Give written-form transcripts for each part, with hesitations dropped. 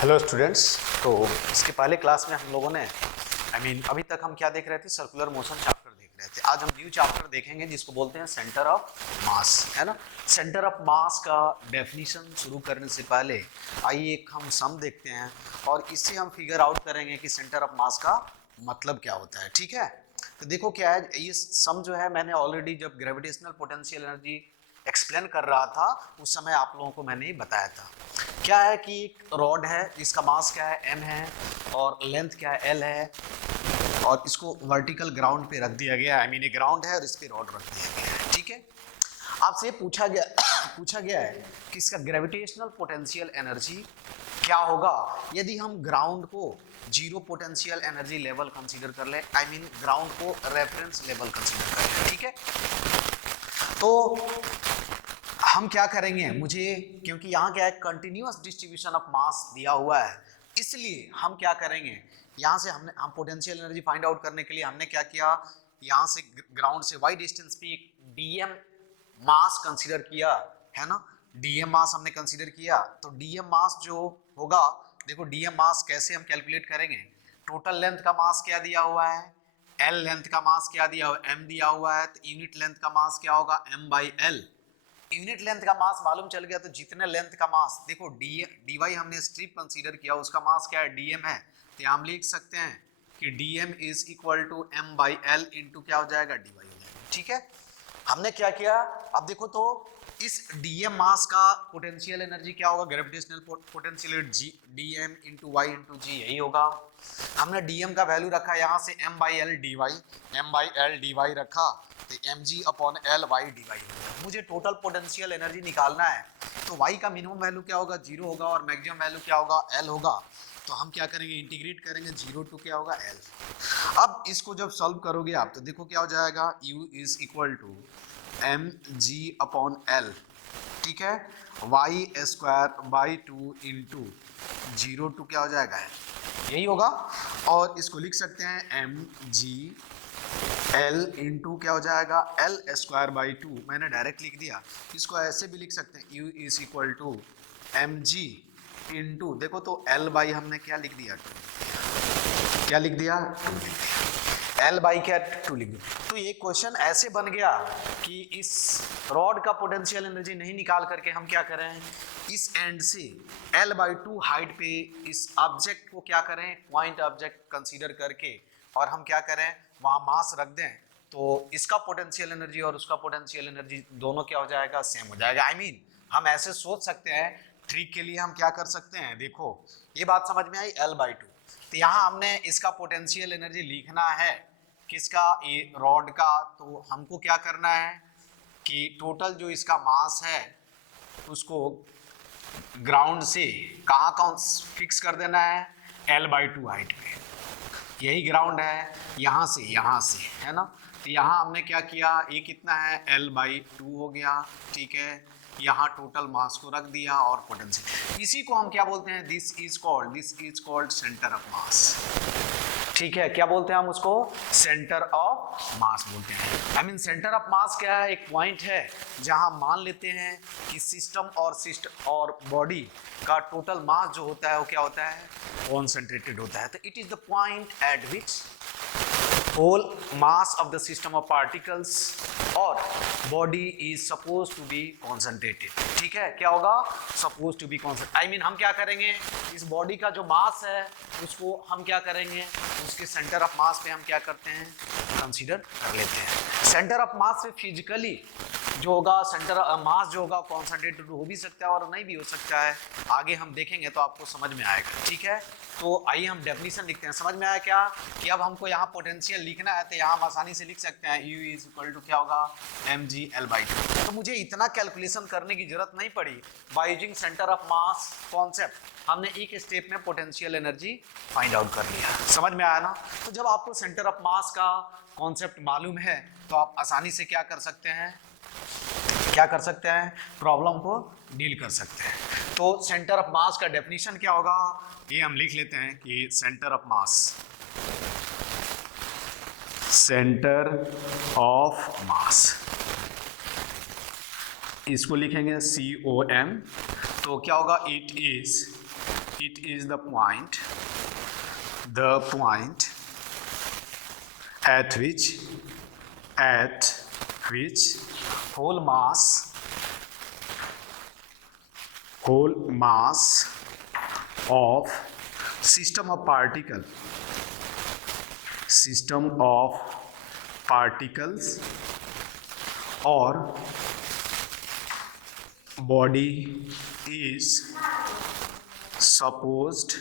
Hello students. तो इसके पहले क्लास में हम लोगों ने अभी तक हम क्या देख रहे थे, सर्कुलर मोशन चैप्टर देख रहे थे। आज हम न्यू चैप्टर देखेंगे जिसको बोलते हैं सेंटर ऑफ मास, है ना। सेंटर ऑफ मास का डेफिनेशन शुरू करने से पहले आइए एक हम सम देखते हैं और इससे हम फिगर आउट करेंगे कि सेंटर ऑफ मास का मतलब क्या होता है। ठीक है, तो देखो क्या है, ये सम जो है मैंने ऑलरेडी जब ग्रेविटेशनल पोटेंशियल एनर्जी एक्सप्लेन कर रहा था उस समय आप लोगों को मैंने बताया था। क्या है कि एक रॉड है जिसका मास क्या है, m है, और लेंथ क्या है, l है, और इसको वर्टिकल ग्राउंड पे रख दिया गया है। ये ग्राउंड है और इस पे रॉड रख दिया गया है। ठीक है, आपसे पूछा गया है कि इसका ग्रेविटेशनल पोटेंशियल एनर्जी क्या होगा यदि हम ग्राउंड को zero potential energy level consider कर ले, ग्राउंड को रेफरेंस लेवल कंसीडर कर ले। ठीक है, तो हम क्या करेंगे, मुझे क्योंकि यहाँ क्या है, कंटिन्यूअस डिस्ट्रीब्यूशन ऑफ मास दिया हुआ है, इसलिए हम क्या करेंगे, यहाँ से हम पोटेंशियल एनर्जी फाइंड आउट करने के लिए हमने क्या किया, यहाँ से ग्राउंड से वाई डिस्टेंस पे डीएम मास कंसीडर किया, है ना। डीएम मास हमने कंसीडर किया, तो डीएम मास जो होगा, देखो डीएम मास कैसे हम कैलकुलेट करेंगे। टोटल लेंथ का मास क्या दिया हुआ है, एल लेंथ का मास क्या दिया हुआ है, एम दिया हुआ है, तो यूनिट लेंथ का मास क्या होगा, m by l. Unit length का मास मालूम चल गया, तो जितने लेंथ का मास, देखो डी वाई हमने स्ट्रिप कंसीडर किया, उसका मास क्या है, डीएम है, तो हम लिख सकते हैं कि dm is equal to m by l into क्या हो जाएगा, डी वाई हो जाएगा। ठीक है, हमने क्या किया, अब देखो तो इस डीएम मास का पोटेंशियल एनर्जी क्या होगा, gravitational potential g dm into y into g, यही होगा। हमने डीएम का वैल्यू रखा यहाँ से m by l d y, m by l d y रखा, तो m g upon l y d y. मुझे टोटल पोटेंशियल एनर्जी निकालना है, तो वाई का मिनिमम वैल्यू क्या होगा, जीरो होगा, और मैक्सिमम वैल्यू क्या होगा, एल होगा। तो हम क्या करेंगे, इंटीग्रेट करेंगे, जीरो टू क्या होगा, एल। अब इसको जब सॉल्व करोगे आप, तो देखो क्या हो जाएगा, u is equal to m g upon l, ठीक है, y square by two into zero to क्या हो जाएगा, यही होगा। और इसको लिख सकते हैं एम जी एल इंटू क्या हो जाएगा, एल स्क्वायर बाई टू, मैंने डायरेक्ट लिख दिया। इसको ऐसे भी लिख सकते हैं, u is equal to m g into, देखो तो एल बाई हमने क्या लिख दिया, क्या लिख दिया, टू लिख दिया, एल बाई क्या, टू लिख दिया। तो ये क्वेश्चन ऐसे बन गया कि इस रॉड का पोटेंशियल एनर्जी नहीं निकाल करके हम क्या करें, इस एंड से एल बाई टू हाइट पे इस ऑब्जेक्ट को क्या करें, पॉइंट ऑब्जेक्ट कंसीडर करके, और हम क्या करें, वहाँ मास रख दें, तो इसका पोटेंशियल एनर्जी और उसका पोटेंशियल एनर्जी दोनों क्या हो जाएगा, सेम हो जाएगा। हम ऐसे सोच सकते हैं, ट्रिक के लिए हम क्या कर सकते हैं, देखो ये बात समझ में आई, एल बाई टू, तो यहाँ हमने इसका पोटेंशियल एनर्जी लिखना है, किसका, ये रॉड का। तो हमको क्या करना है कि टोटल जो इसका मास है उसको ग्राउंड से कहाँ फिक्स कर देना है, एल बाई टू हाइट पे, यही ग्राउंड है, यहाँ से, है ना। तो यहाँ हमने क्या किया, ये कितना है, एल बाई टू हो गया, ठीक है, यहाँ टोटल मास को रख दिया और पोटेंशियल, इसी को हम क्या बोलते हैं, this is called centre of मास। ठीक है, क्या बोलते हैं हम उसको, सेंटर ऑफ मास बोलते हैं। सेंटर ऑफ मास क्या है, एक पॉइंट है जहां मान लेते हैं कि सिस्टम और बॉडी का टोटल मास जो होता है वो क्या होता है, कॉन्सेंट्रेटेड होता है। तो it is the point at which whole mass of the system of particles और body is supposed to be concentrated। ठीक है, क्या होगा, supposed to be concentrated, हम क्या करेंगे, इस बॉडी का जो मास है उसको हम क्या करेंगे, उसके सेंटर ऑफ मास पे हम क्या करते हैं, कंसीडर कर लेते हैं। सेंटर ऑफ मास पे फिजिकली जो होगा, सेंटर मास जो होगा कॉन्सेंट्रेटेड हो भी सकता है और नहीं भी हो सकता है, आगे हम देखेंगे तो आपको समझ में आएगा। ठीक है, तो आइए हम डेफिनेशन लिखते हैं। समझ में आया क्या, कि अब हमको यहाँ पोटेंशियल लिखना है, तो यहाँ हम आसानी से लिख सकते हैं, U इज इक्वल टू क्या होगा, M G L by two. तो मुझे इतना कैलकुलेशन करने की जरूरत नहीं पड़ी, by using centre of mass concept हमने एक स्टेप में पोटेंशियल एनर्जी फाइंड आउट कर लिया। समझ में आया ना। तो जब आपको सेंटर ऑफ मास का कॉन्सेप्ट मालूम है तो आप आसानी से क्या कर सकते हैं, प्रॉब्लम को डील कर सकते हैं। तो सेंटर ऑफ मास का डेफिनेशन क्या होगा, ये हम लिख लेते हैं कि सेंटर ऑफ मास, इसको लिखेंगे COM। तो क्या होगा, it is it is the point at which whole mass of system of particles or body is supposed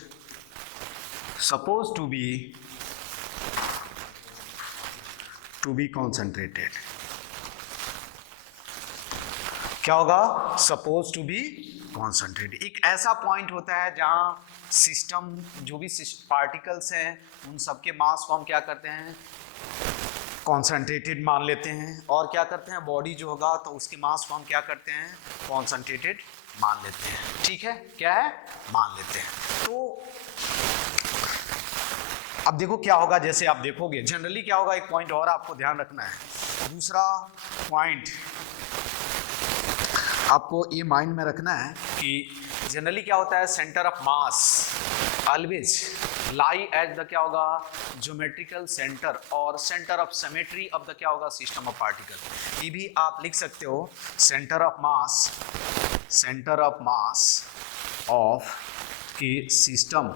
to be concentrated. क्या होगा? Suppose to be concentrated. एक ऐसा पॉइंट होता है जहां सिस्टम जो भी पार्टिकल्स हैं उन सबके मास को हम क्या करते हैं? कॉन्सेंट्रेटेड मान लेते हैं। और क्या करते हैं? बॉडी जो होगा तो उसके मास को हम क्या करते हैं? कॉन्सेंट्रेटेड मान लेते हैं। ठीक है, क्या है? मान लेते हैं। तो अब देखो क्या होगा, जैसे आप देखोगे जनरली क्या होगा, एक पॉइंट और आपको ध्यान रखना है। दूसरा पॉइंट आपको ये माइंड में रखना है कि जनरली क्या होता है, centre of mass always lie at the क्या होगा, ज्योमेट्रिकल सेंटर और centre of symmetry of the क्या होगा, सिस्टम ऑफ पार्टिकल। ये भी आप लिख सकते हो, centre of mass of a system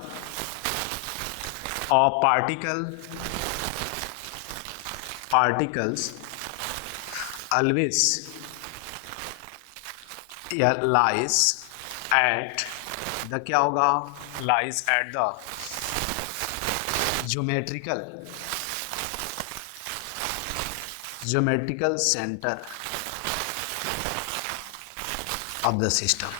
of particles always lies at the क्या होगा, lies at the geometrical center of the system।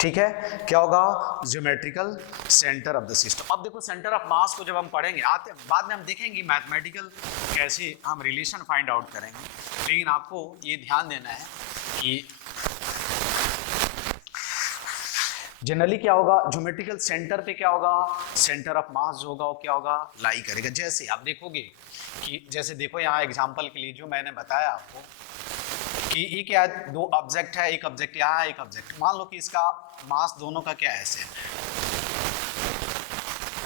ठीक है, क्या होगा? Geometrical centre of the system. अब देखो सेंटर ऑफ मास को जब हम पढ़ेंगे आते बाद में हम देखेंगे मैथमेटिकल कैसे हम रिलेशन फाइंड आउट करेंगे, लेकिन आपको ये ध्यान देना है कि जनरली क्या होगा, ज्योमेट्रिकल सेंटर पे क्या होगा, सेंटर ऑफ मास जो होगा वो क्या होगा, लाई करेगा। जैसे आप देखोगे कि जैसे देखो यहाँ एग्जांपल के लिए जो मैंने बताया आपको कि ये क्या है, दो ऑब्जेक्ट है, एक ऑब्जेक्ट यहाँ है, एक ऑब्जेक्ट, मान लो कि इसका मास दोनों का क्या है, सेम।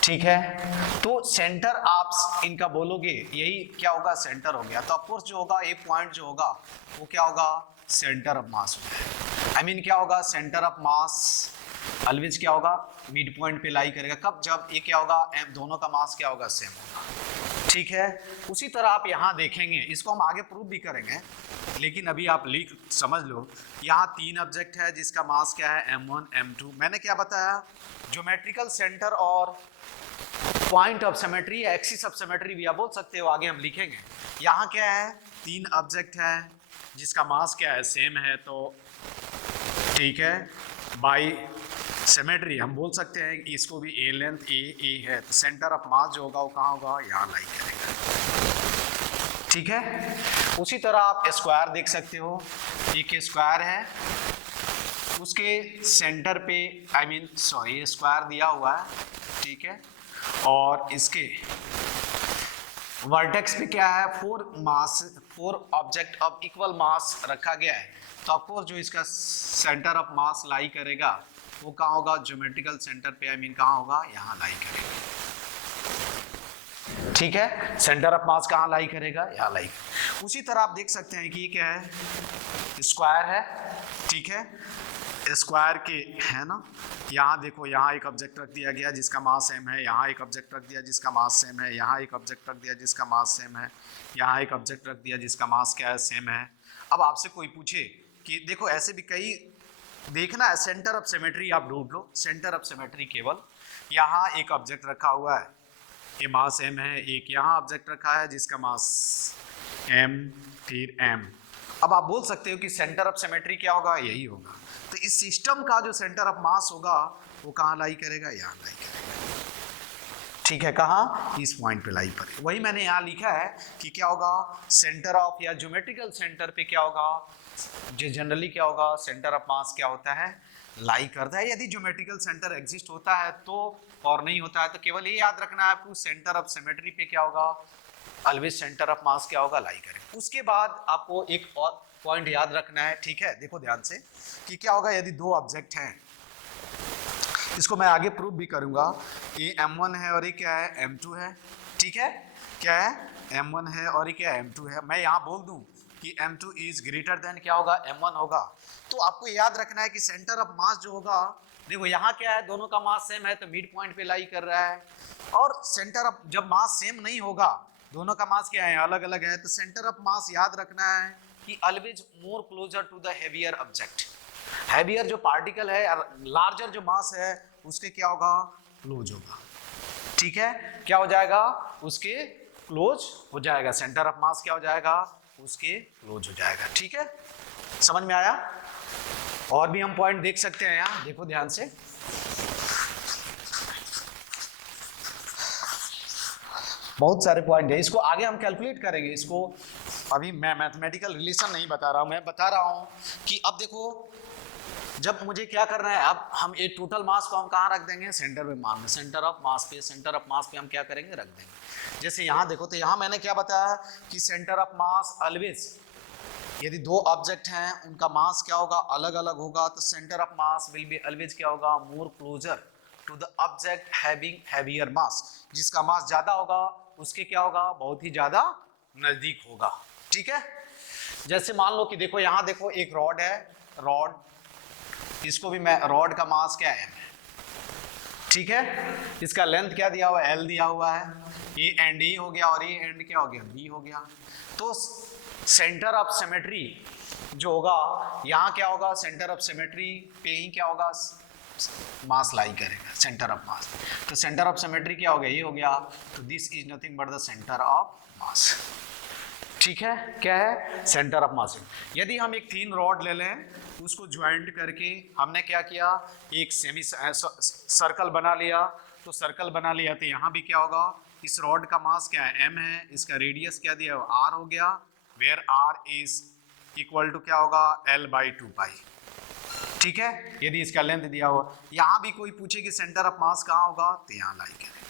ठीक है, तो सेंटर आप इनका बोलोगे यही क्या होगा, सेंटर हो गया। तो ऑफकोर्स जो होगा ये पॉइंट जो होगा वो क्या होगा, सेंटर ऑफ मास होगा। आई मीन क्या होगा, सेंटर ऑफ मास ऑलवेज क्या होगा, मिड पॉइंट पे लाई करेगा। कब? जब ये क्या होगा, दोनों का मास क्या होगा, सेम होगा। ठीक है, उसी तरह आप यहाँ देखेंगे, इसको हम आगे प्रूव भी करेंगे, लेकिन अभी आप समझ लो, यहाँ तीन ऑब्जेक्ट है जिसका मास क्या है, m1 m2। मैंने क्या बताया, ज्योमेट्रिकल सेंटर और point of symmetry, axis of symmetry भी आप बोल सकते हो, आगे हम लिखेंगे। यहाँ क्या है, तीन ऑब्जेक्ट है जिसका मास क्या है, सेम है। तो ठीक है, बाई सिमेट्री हम बोल सकते हैं कि इसको भी ए लेंथ ए है, तो सेंटर ऑफ मास जो होगा वो कहाँ होगा, यहाँ लाई करेगा। ठीक है, उसी तरह आप स्क्वायर देख सकते हो, एक स्क्वायर है, उसके सेंटर पे ये स्क्वायर दिया हुआ है, ठीक है, और इसके वर्टेक्स पे क्या है, फोर ऑब्जेक्ट ऑफ इक्वल मास रखा गया है। तो ऑफकोर्स जो इसका सेंटर ऑफ मास लाई करेगा वो कहाँ होगा, ज्योमेट्रिकल सेंटर पे, कहाँ होगा, यहाँ लाई करेगा। ठीक है, सेंटर ऑफ मास कहाँ लाई करेगा, यहाँ लाई। उसी तरह आप देख सकते हैं कि ये क्या है, स्क्वायर है। ठीक है, स्क्वायर के है ना, यहाँ देखो, यहाँ एक ऑब्जेक्ट रख दिया गया जिसका मास सेम है, यहाँ एक ऑब्जेक्ट रख दिया जिसका मास सेम है, यहाँ एक ऑब्जेक्ट रख दिया जिसका मास सेम है, यहाँ एक ऑब्जेक्ट रख दिया जिसका मास क्या है, सेम है। अब आपसे कोई पूछे कि देखो ऐसे भी कई देखना है, सेंटर ऑफ सिमेट्री आप ढूंढ लो, सेंटर ऑफ सिमेट्री केवल यहाँ एक ऑब्जेक्ट रखा हुआ है, ये मास m है, एक यहाँ ऑब्जेक्ट रखा है जिसका मास m, फिर m। अब आप बोल सकते हो कि सेंटर ऑफ सिमेट्री क्या होगा, यही होगा। तो इस सिस्टम का जो सेंटर ऑफ मास होगा वो कहाँ लाई करेगा, यहाँ लाई करेगा। ठीक है, कहाँ, इस पॉइंट पे लाई पर। वही मैंने यहाँ लिखा है कि क्या होगा, सेंटर ऑफ या ज्योमेट्रिकल सेंटर पे क्या होगा, जो जनरली क्या होगा, सेंटर ऑफ मास क्या होता है, लाई करता है। यदि ज्योमेट्रिकल सेंटर एग्जिस्ट होता है तो, और नहीं होता है तो केवल ये याद रखना है आपको, सेंटर ऑफ सिमेट्री पे क्या होगा, ऑलवेज सेंटर ऑफ मास क्या होगा, लाई करेगा। उसके बाद आपको एक और पॉइंट याद रखना है, ठीक है। देखो ध्यान से कि क्या होगा यदि दो ऑब्जेक्ट हैं, इसको मैं आगे प्रूव भी करूंगा। ये m1 है और ये क्या है m2 है, ठीक है। क्या है m1 है और ये क्या है m2 है। मैं यहाँ बोल दूं कि m2 इज ग्रेटर देन क्या होगा m1 होगा, तो आपको याद रखना है कि सेंटर ऑफ मास जो होगा, देखो यहाँ क्या है दोनों का मास सेम है तो मिड पॉइंट पे लाई कर रहा है, और सेंटर ऑफ जब मास सेम नहीं होगा, दोनों का मास क्या है अलग अलग है, तो सेंटर ऑफ मास याद रखना है कि always more closer to the heavier object. Heavier जो पार्टिकल है, लार्जर जो मास है उसके क्या होगा क्लोज होगा, ठीक है। क्या हो जाएगा उसके क्लोज हो जाएगा, सेंटर ऑफ मास क्या हो जाएगा उसके क्लोज हो जाएगा, ठीक है। समझ में आया। और भी हम पॉइंट देख सकते हैं यहाँ, देखो ध्यान से। बहुत सारे पॉइंट है, इसको आगे हम कैलकुलेट करेंगे। इसको अभी मैं मैथमेटिकल रिलेशन नहीं बता रहा हूं, मैं बता रहा हूं कि अब देखो जब मुझे क्या करना है, अब हम ये टोटल मास को हम कहाँ रख देंगे सेंटर पे, मान लो सेंटर ऑफ मास पे, सेंटर ऑफ मास पे हम क्या करेंगे रख देंगे। जैसे यहाँ देखो तो यहाँ मैंने क्या बताया कि सेंटर ऑफ मास ऑलवेज, यदि दो ऑब्जेक्ट हैं उनका मास क्या होगा अलग अलग होगा, तो centre of mass will be always क्या होगा more closer to the object having heavier mass. जिसका मास ज्यादा होगा उसके क्या होगा बहुत ही ज्यादा नजदीक होगा, ठीक है। जैसे मान लो कि देखो यहाँ देखो एक रॉड है, रॉड, इसको भी मैं, रॉड का मास क्या है ठीक है, इसका लेंथ क्या दिया हुआ है L दिया हुआ है, ये एंड E हो गया और ये एंड क्या हो गया B हो गया। तो सेंटर ऑफ सिमेट्री जो होगा यहाँ क्या होगा, सेंटर ऑफ सिमेट्री पे ही क्या होगा मास लाई करेगा, सेंटर ऑफ मास। तो सेंटर ऑफ सिमेट्री क्या हो गया ये हो गया, तो this is nothing but the centre of मास, ठीक है। क्या है सेंटर ऑफ मास। यदि हम एक तीन रॉड ले लें उसको ज्वाइंट करके हमने क्या किया एक सेमी सर्कल बना लिया, तो सर्कल बना लिया तो यहाँ भी क्या होगा, इस रॉड का मास क्या है m है, इसका रेडियस क्या दिया r हो गया, where r is equal to क्या होगा L/2π, ठीक है। यदि इसका लेंथ दिया हुआ, यहाँ भी कोई पूछे कि सेंटर ऑफ मास कहाँ होगा तो यहाँ लाई करेगा,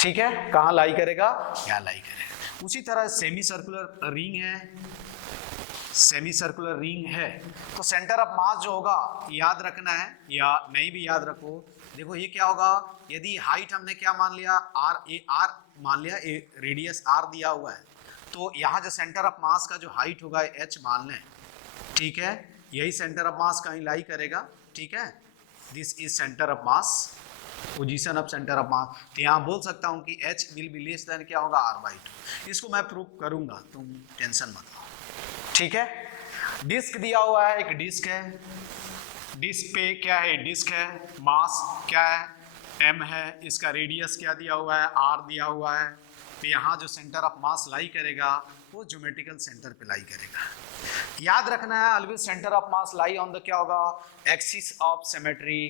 ठीक है। कहाँ लाई करेगा यहाँ लाई करेगा। उसी तरह सेमी सर्कुलर रिंग है, सेमी सर्कुलर रिंग है, तो सेंटर ऑफ मास जो होगा याद रखना है या नहीं भी याद रखो। देखो ये क्या होगा, यदि हाइट हमने क्या मान लिया r मान लिया, रेडियस r दिया हुआ है, तो यहाँ जो सेंटर ऑफ मास का जो हाइट होगा h मान लें, ठीक है। यही सेंटर ऑफ मास कहीं लाई करेगा, ठीक है। This is centre of mass, position of centre of मास। तो यहाँ बोल सकता हूँ कि h will be less than क्या होगा r/2। इसको मैं प्रूव करूंगा, तुम टेंशन मत लो, ठीक है। डिस्क दिया हुआ है, एक डिस्क है, डिस्क पे क्या है डिस्क है, मास क्या है m है, इसका रेडियस क्या दिया हुआ है r दिया हुआ है। तो यहाँ जो सेंटर ऑफ मास लाई करेगा वो ज्योमेट्रिकल सेंटर पे लाई करेगा। याद रखना है always centre of mass lie on the क्या होगा एक्सिस ऑफ सिमेट्री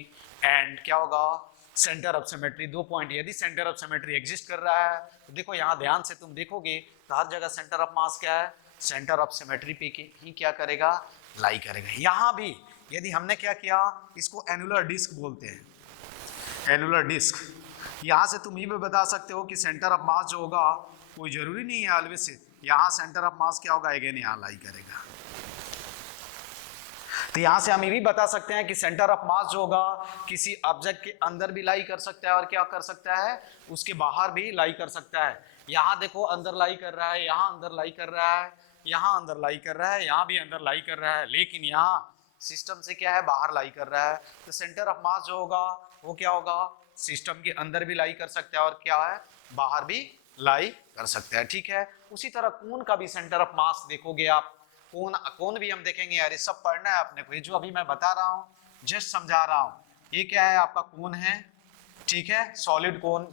एंड क्या होगा सेंटर ऑफ सिमेट्री। दो पॉइंट, यदि सेंटर ऑफ सिमेट्री एग्जिस्ट कर रहा है तो देखो यहाँ ध्यान से तुम देखोगे तो हर जगह सेंटर ऑफ मास क्या है सेंटर ऑफ सिमेट्री पे ही क्या करेगा लाई करेगा। यहाँ भी यदि हमने क्या किया, इसको एनुलर डिस्क बोलते हैं, एनुलर डिस्क। यहाँ से तुम ही भी बता सकते हो कि सेंटर ऑफ मास जो होगा कोई जरूरी नहीं है ऑलवेज से, यहाँ सेंटर ऑफ मास क्या होगा अगेन यहाँ लाई करेगा। तो यहाँ से हम ये भी बता सकते हैं कि सेंटर ऑफ मास जो होगा किसी ऑब्जेक्ट के अंदर भी लाई कर सकता है और क्या कर सकता है उसके बाहर भी लाई कर सकता है। यहाँ देखो अंदर लाई कर रहा है, यहाँ अंदर लाई कर रहा है, यहाँ अंदर लाई कर रहा है, यहाँ भी अंदर लाई कर रहा है, लेकिन यहाँ सिस्टम से क्या है बाहर लाई कर रहा है। तो सेंटर ऑफ मास जो होगा वो क्या होगा सिस्टम के अंदर भी लाई कर सकता है और क्या है बाहर भी लाई कर सकता है, ठीक है। उसी तरह कोन का भी सेंटर ऑफ मास देखोगे आप, कोन भी हम देखेंगे यार, ये सब पढ़ना है अपने को। ये जो अभी मैं बता रहा हूँ जस्ट समझा रहा हूँ, ये क्या है आपका कोन है, ठीक है, सॉलिड कोन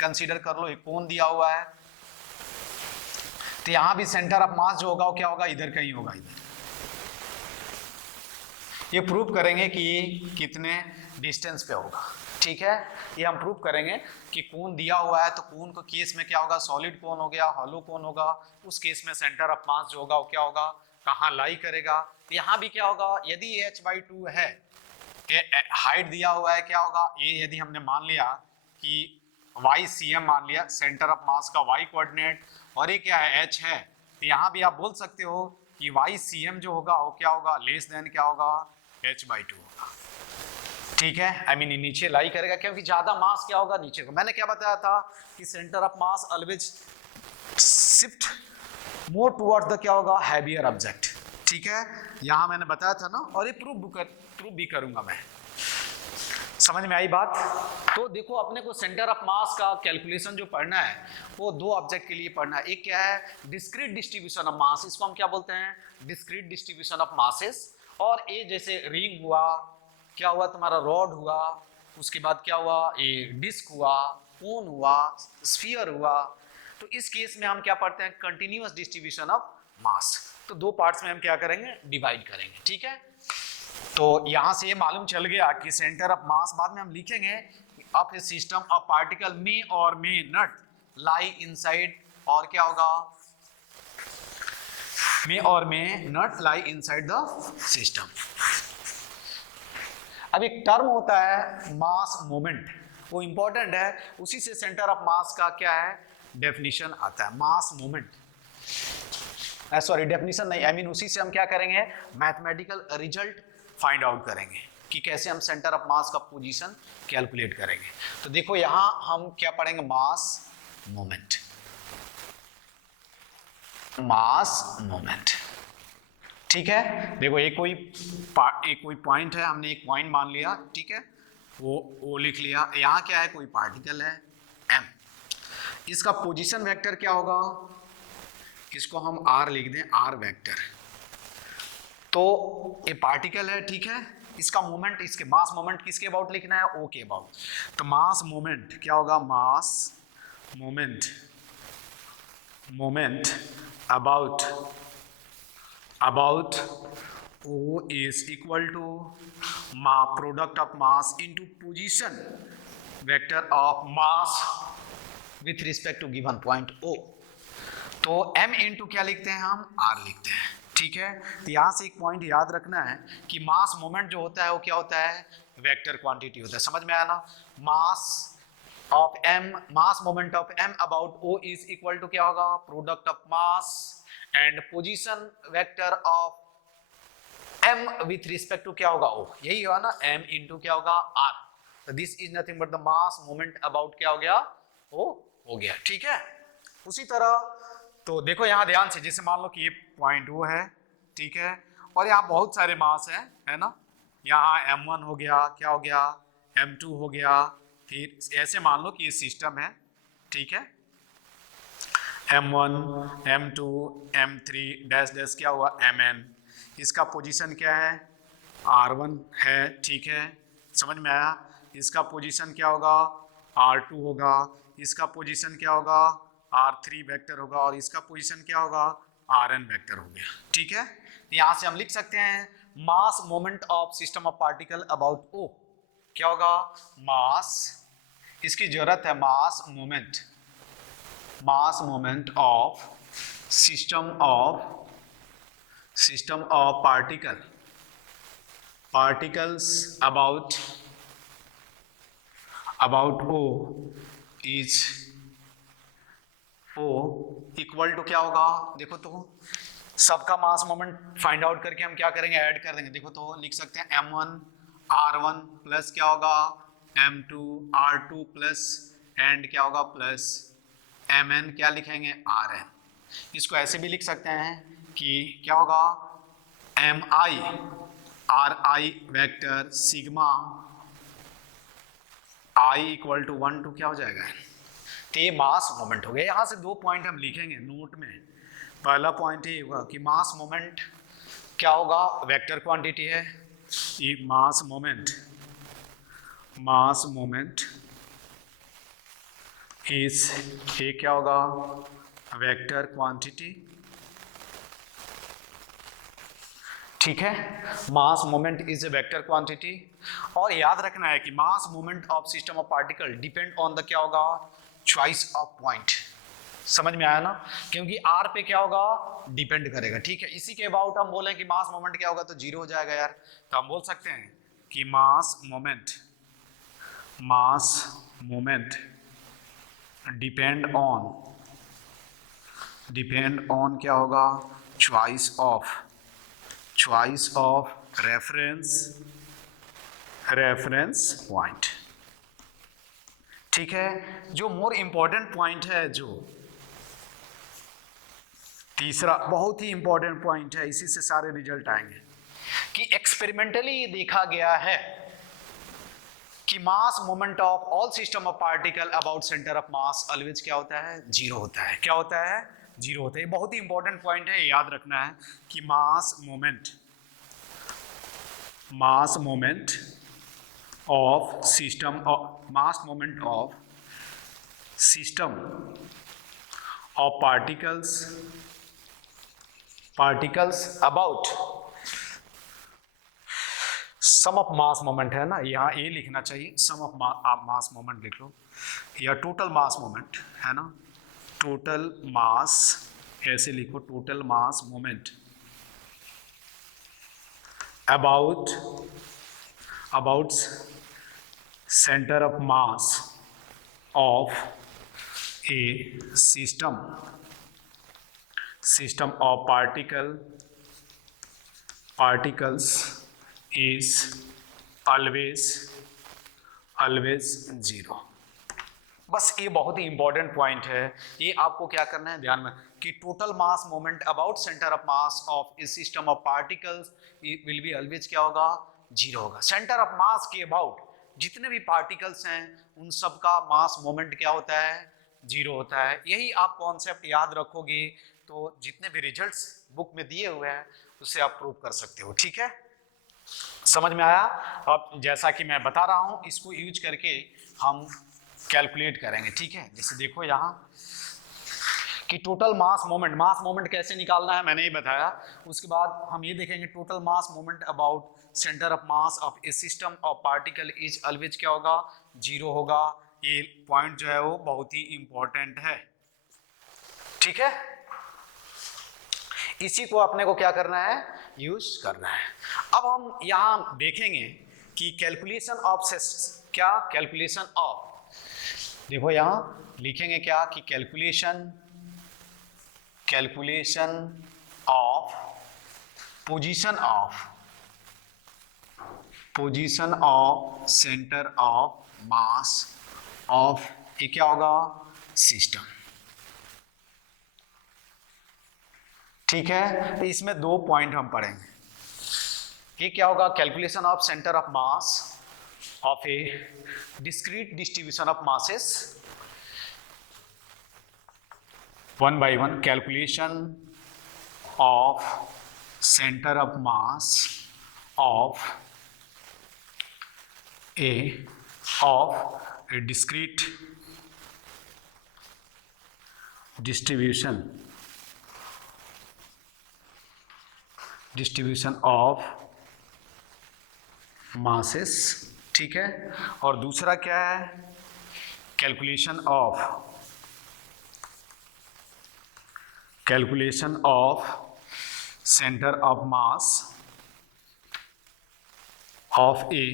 कंसीडर कर लो, एक कोन दिया हुआ है। तो यहाँ भी सेंटर ऑफ मास जो होगा वो क्या होगा इधर कहीं होगा, इधर। ये प्रूव करेंगे कि ये कितने डिस्टेंस पे होगा, ठीक है। ये हम प्रूव करेंगे कि कोन दिया हुआ है तो कोन को केस में क्या होगा सॉलिड कोन हो गया, हॉलो कोन होगा, उस केस में सेंटर ऑफ मास जो होगा वो क्या होगा कहाँ लाई करेगा। तो यहाँ भी क्या होगा यदि h/2 है, हाइट दिया हुआ है क्या होगा ये, यदि हमने मान लिया कि YCM मान लिया सेंटर ऑफ मास का y कोऑर्डिनेट और ये क्या है h है, तो यहाँ भी आप बोल सकते हो कि वाई सी एम जो होगा वो क्या होगा, लेस देन क्या होगा, h/2 होगा। ठीक है, आई मीन नीचे लाई करेगा क्योंकि ज्यादा मास क्या होगा, नीचे को। मैंने क्या बताया था कि centre of mass always shift more towards the क्या होगा, हैवियर ऑब्जेक्ट। ठीक है, यहां मैंने बताया था ना, और ये प्रूव भी करूंगा मैं। समझ में आई बात? तो देखो अपने को सेंटर ऑफ मास का कैलकुलेशन जो पढ़ना है वो दो ऑब्जेक्ट के लिए पढ़ना है। एक क्या है, डिस्क्रीट डिस्ट्रीब्यूशन ऑफ मास, इसको हम क्या बोलते हैं, डिस्क्रीट डिस्ट्रीब्यूशन ऑफ मासेस। और ये जैसे रिंग हुआ, क्या हुआ तुम्हारा, रॉड हुआ, उसके बाद क्या हुआ, ये डिस्क हुआ, कोन हुआ, स्फीयर हुआ। तो इस केस में हम क्या पढ़ते हैं, कंटिन्यूअस डिस्ट्रीब्यूशन ऑफ मास। तो दो पार्ट्स में हम क्या करेंगे, डिवाइड करेंगे। ठीक है, तो यहां से ये मालूम चल गया कि सेंटर ऑफ मास, बाद में हम लिखेंगे of a system of particle may और मे नॉट लाई इनसाइड, और क्या होगा, मे और may not lie inside the system. अब एक टर्म होता है मास मोमेंट, वो इंपॉर्टेंट है, उसी से सेंटर ऑफ मास का क्या है, डेफिनेशन आता है, मास मोमेंट। सॉरी, डेफिनेशन नहीं, आई मीन उसी से हम क्या करेंगे, मैथमेटिकल रिजल्ट फाइंड आउट करेंगे कि कैसे हम सेंटर ऑफ मास का पोजीशन कैलकुलेट करेंगे। तो देखो यहां हम क्या पढ़ेंगे, मास मोमेंट, मास मोमेंट। ठीक है, देखो एक कोई पॉइंट है, हमने एक पॉइंट मान लिया, ठीक है, वो लिख लिया। यहां क्या है, कोई पार्टिकल है m, इसका पोजीशन वेक्टर क्या होगा, इसको हम r लिख दें, r वेक्टर। तो ये पार्टिकल है, ठीक है, इसका मोमेंट, इसके मास मोमेंट किसके अबाउट लिखना है, o के अबाउट। तो मास मोमेंट क्या होगा, मास moment about o is equal to product of mass into position vector of mass with respect to given point o। तो m इंटू क्या लिखते हैं हम, r लिखते हैं। ठीक है, तो यहां से एक पॉइंट याद रखना है कि मास मोमेंट जो होता है वो क्या होता है, वेक्टर क्वांटिटी होता है। समझ में आया ना, mass moment of m about o is equal to क्या होगा, product of mass and position vector of m with respect to क्या होगा, o। यही हुआ ना, m इंटू क्या होगा, r। तो this is nothing but the mass moment about क्या हो गया, o हो गया। ठीक है, उसी तरह तो देखो यहाँ ध्यान से, जैसे मान लो कि ये पॉइंट वो है, ठीक है, और यहाँ बहुत सारे मास हैं, है ना, यहाँ m1 हो गया, क्या हो गया, m2 हो गया, फिर ऐसे मान लो कि ये सिस्टम है, ठीक है, m1 m2 m3 dash dash क्या हुआ, mn। इसका पोजीशन क्या है, r1 है, ठीक है, समझ में आया। इसका पोजीशन क्या होगा, r2 होगा, इसका पोजीशन क्या होगा, r3 वेक्टर होगा, और इसका पोजीशन क्या होगा, rn वेक्टर हो गया। ठीक है, यहां से हम लिख सकते हैं mass moment of system of particle about o क्या होगा, मास, इसकी जरूरत है, mass moment of system of particles about o is o equal to क्या होगा, देखो तो सबका मास मोमेंट फाइंड आउट करके हम क्या करेंगे, ऐड कर देंगे। देखो तो लिख सकते हैं m1 r1 प्लस क्या होगा, m2 r2 प्लस एंड क्या होगा, प्लस mn क्या लिखेंगे, rn। इसको ऐसे भी लिख सकते हैं कि क्या होगा, mi ri vector sigma i equal to 1 to क्या हो जाएगा, तो ये मास मोमेंट हो गया। यहाँ से दो पॉइंट हम लिखेंगे नोट में। पहला पॉइंट ये होगा कि मास मोमेंट क्या होगा, वेक्टर क्वांटिटी है, ये मास मोमेंट इज ये क्या होगा, वेक्टर क्वांटिटी। ठीक है, mass moment is a vector quantity. और याद रखना है कि mass moment of system of particle depend on the क्या होगा, चॉइस ऑफ पॉइंट। समझ में आया ना, क्योंकि r पे क्या होगा, डिपेंड करेगा। ठीक है, इसी के अबाउट हम बोलें कि मास मोमेंट क्या होगा, तो जीरो हो जाएगा यार। तो हम बोल सकते हैं कि मास मोमेंट डिपेंड ऑन क्या होगा, choice of reference point। ठीक है, जो मोर इंपॉर्टेंट पॉइंट है, जो तीसरा बहुत ही इंपॉर्टेंट पॉइंट है, इसी से सारे रिजल्ट आएंगे, कि एक्सपेरिमेंटली ये देखा गया है कि mass moment of all system of particle about centre of mass always क्या होता है, जीरो होता है। क्या होता है, जीरो होता है। बहुत ही इंपॉर्टेंट पॉइंट है, याद रखना है कि mass moment of system of particles about sum of mass moment है ना, यहाँ ए लिखना चाहिए, सम ऑफ मास मोमेंट लिख लो, या टोटल मास मोमेंट है ना, टोटल मास, ऐसे लिखो, total mass moment about centre of mass of a system of particles is always zero। बस ये बहुत ही इंपॉर्टेंट पॉइंट है, ये आपको क्या करना है ध्यान में, कि total mass moment about centre of mass of a system of particles will be always क्या होगा, जीरो होगा। सेंटर ऑफ मास के अबाउट जितने भी पार्टिकल्स हैं उन सब का मास मोमेंट क्या होता है, जीरो होता है। यही आप कॉन्सेप्ट याद रखोगे तो जितने भी रिजल्ट्स बुक में दिए हुए हैं उससे आप प्रूव कर सकते हो। ठीक है, समझ में आया? अब जैसा कि मैं बता रहा हूं, इसको यूज करके हम कैलकुलेट करेंगे। ठीक है, जैसे देखो यहाँ कि टोटल मास मोमेंट कैसे निकालना है मैंने ही बताया। उसके बाद हम ये देखेंगे total mass moment about centre of mass of a system of particle is always क्या होगा, जीरो होगा। ये पॉइंट जो है वो बहुत ही इंपॉर्टेंट है। ठीक है, इसी को अपने को क्या करना है, यूज करना है। अब हम यहां देखेंगे कि कैलकुलेशन ऑफ देखो यहां लिखेंगे क्या कि calculation of position of centre of mass of ये क्या होगा, सिस्टम। ठीक है, तो इसमें दो पॉइंट हम पढ़ेंगे। ये क्या होगा, calculation of centre of mass of A discrete distribution of masses, one by one. Calculation of centre of mass of A discrete distribution of masses. ठीक है, और दूसरा क्या है, calculation of centre of mass of A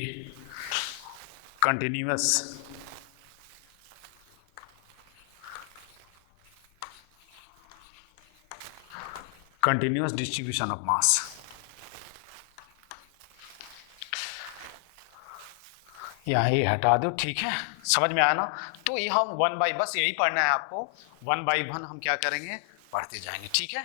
continuous distribution of mass. यहाँ ये हटा दो। ठीक है, समझ में आया ना? तो ये हम वन बाय, बस यही पढ़ना है आपको, वन बाय वन हम क्या करेंगे, पढ़ते जाएंगे। ठीक है,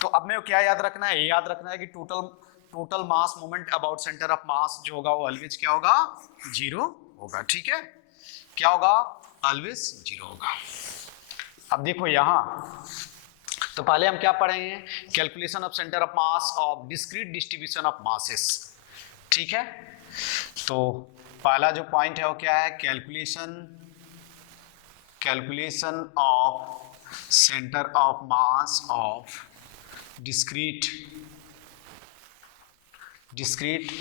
तो अब में क्या याद रखना है, ये याद रखना है कि total mass moment about centre of मास जो होगा वो ऑलवेज क्या होगा, जीरो होगा। ठीक है, क्या होगा, ऑलवेज जीरो होगा। अब देखो यहाँ, तो पहले हम क्या पढ़ेंगे, calculation of centre of mass of discrete distribution of masses. ठीक है, तो पहला जो पॉइंट है वो क्या है, calculation of centre of mass of discrete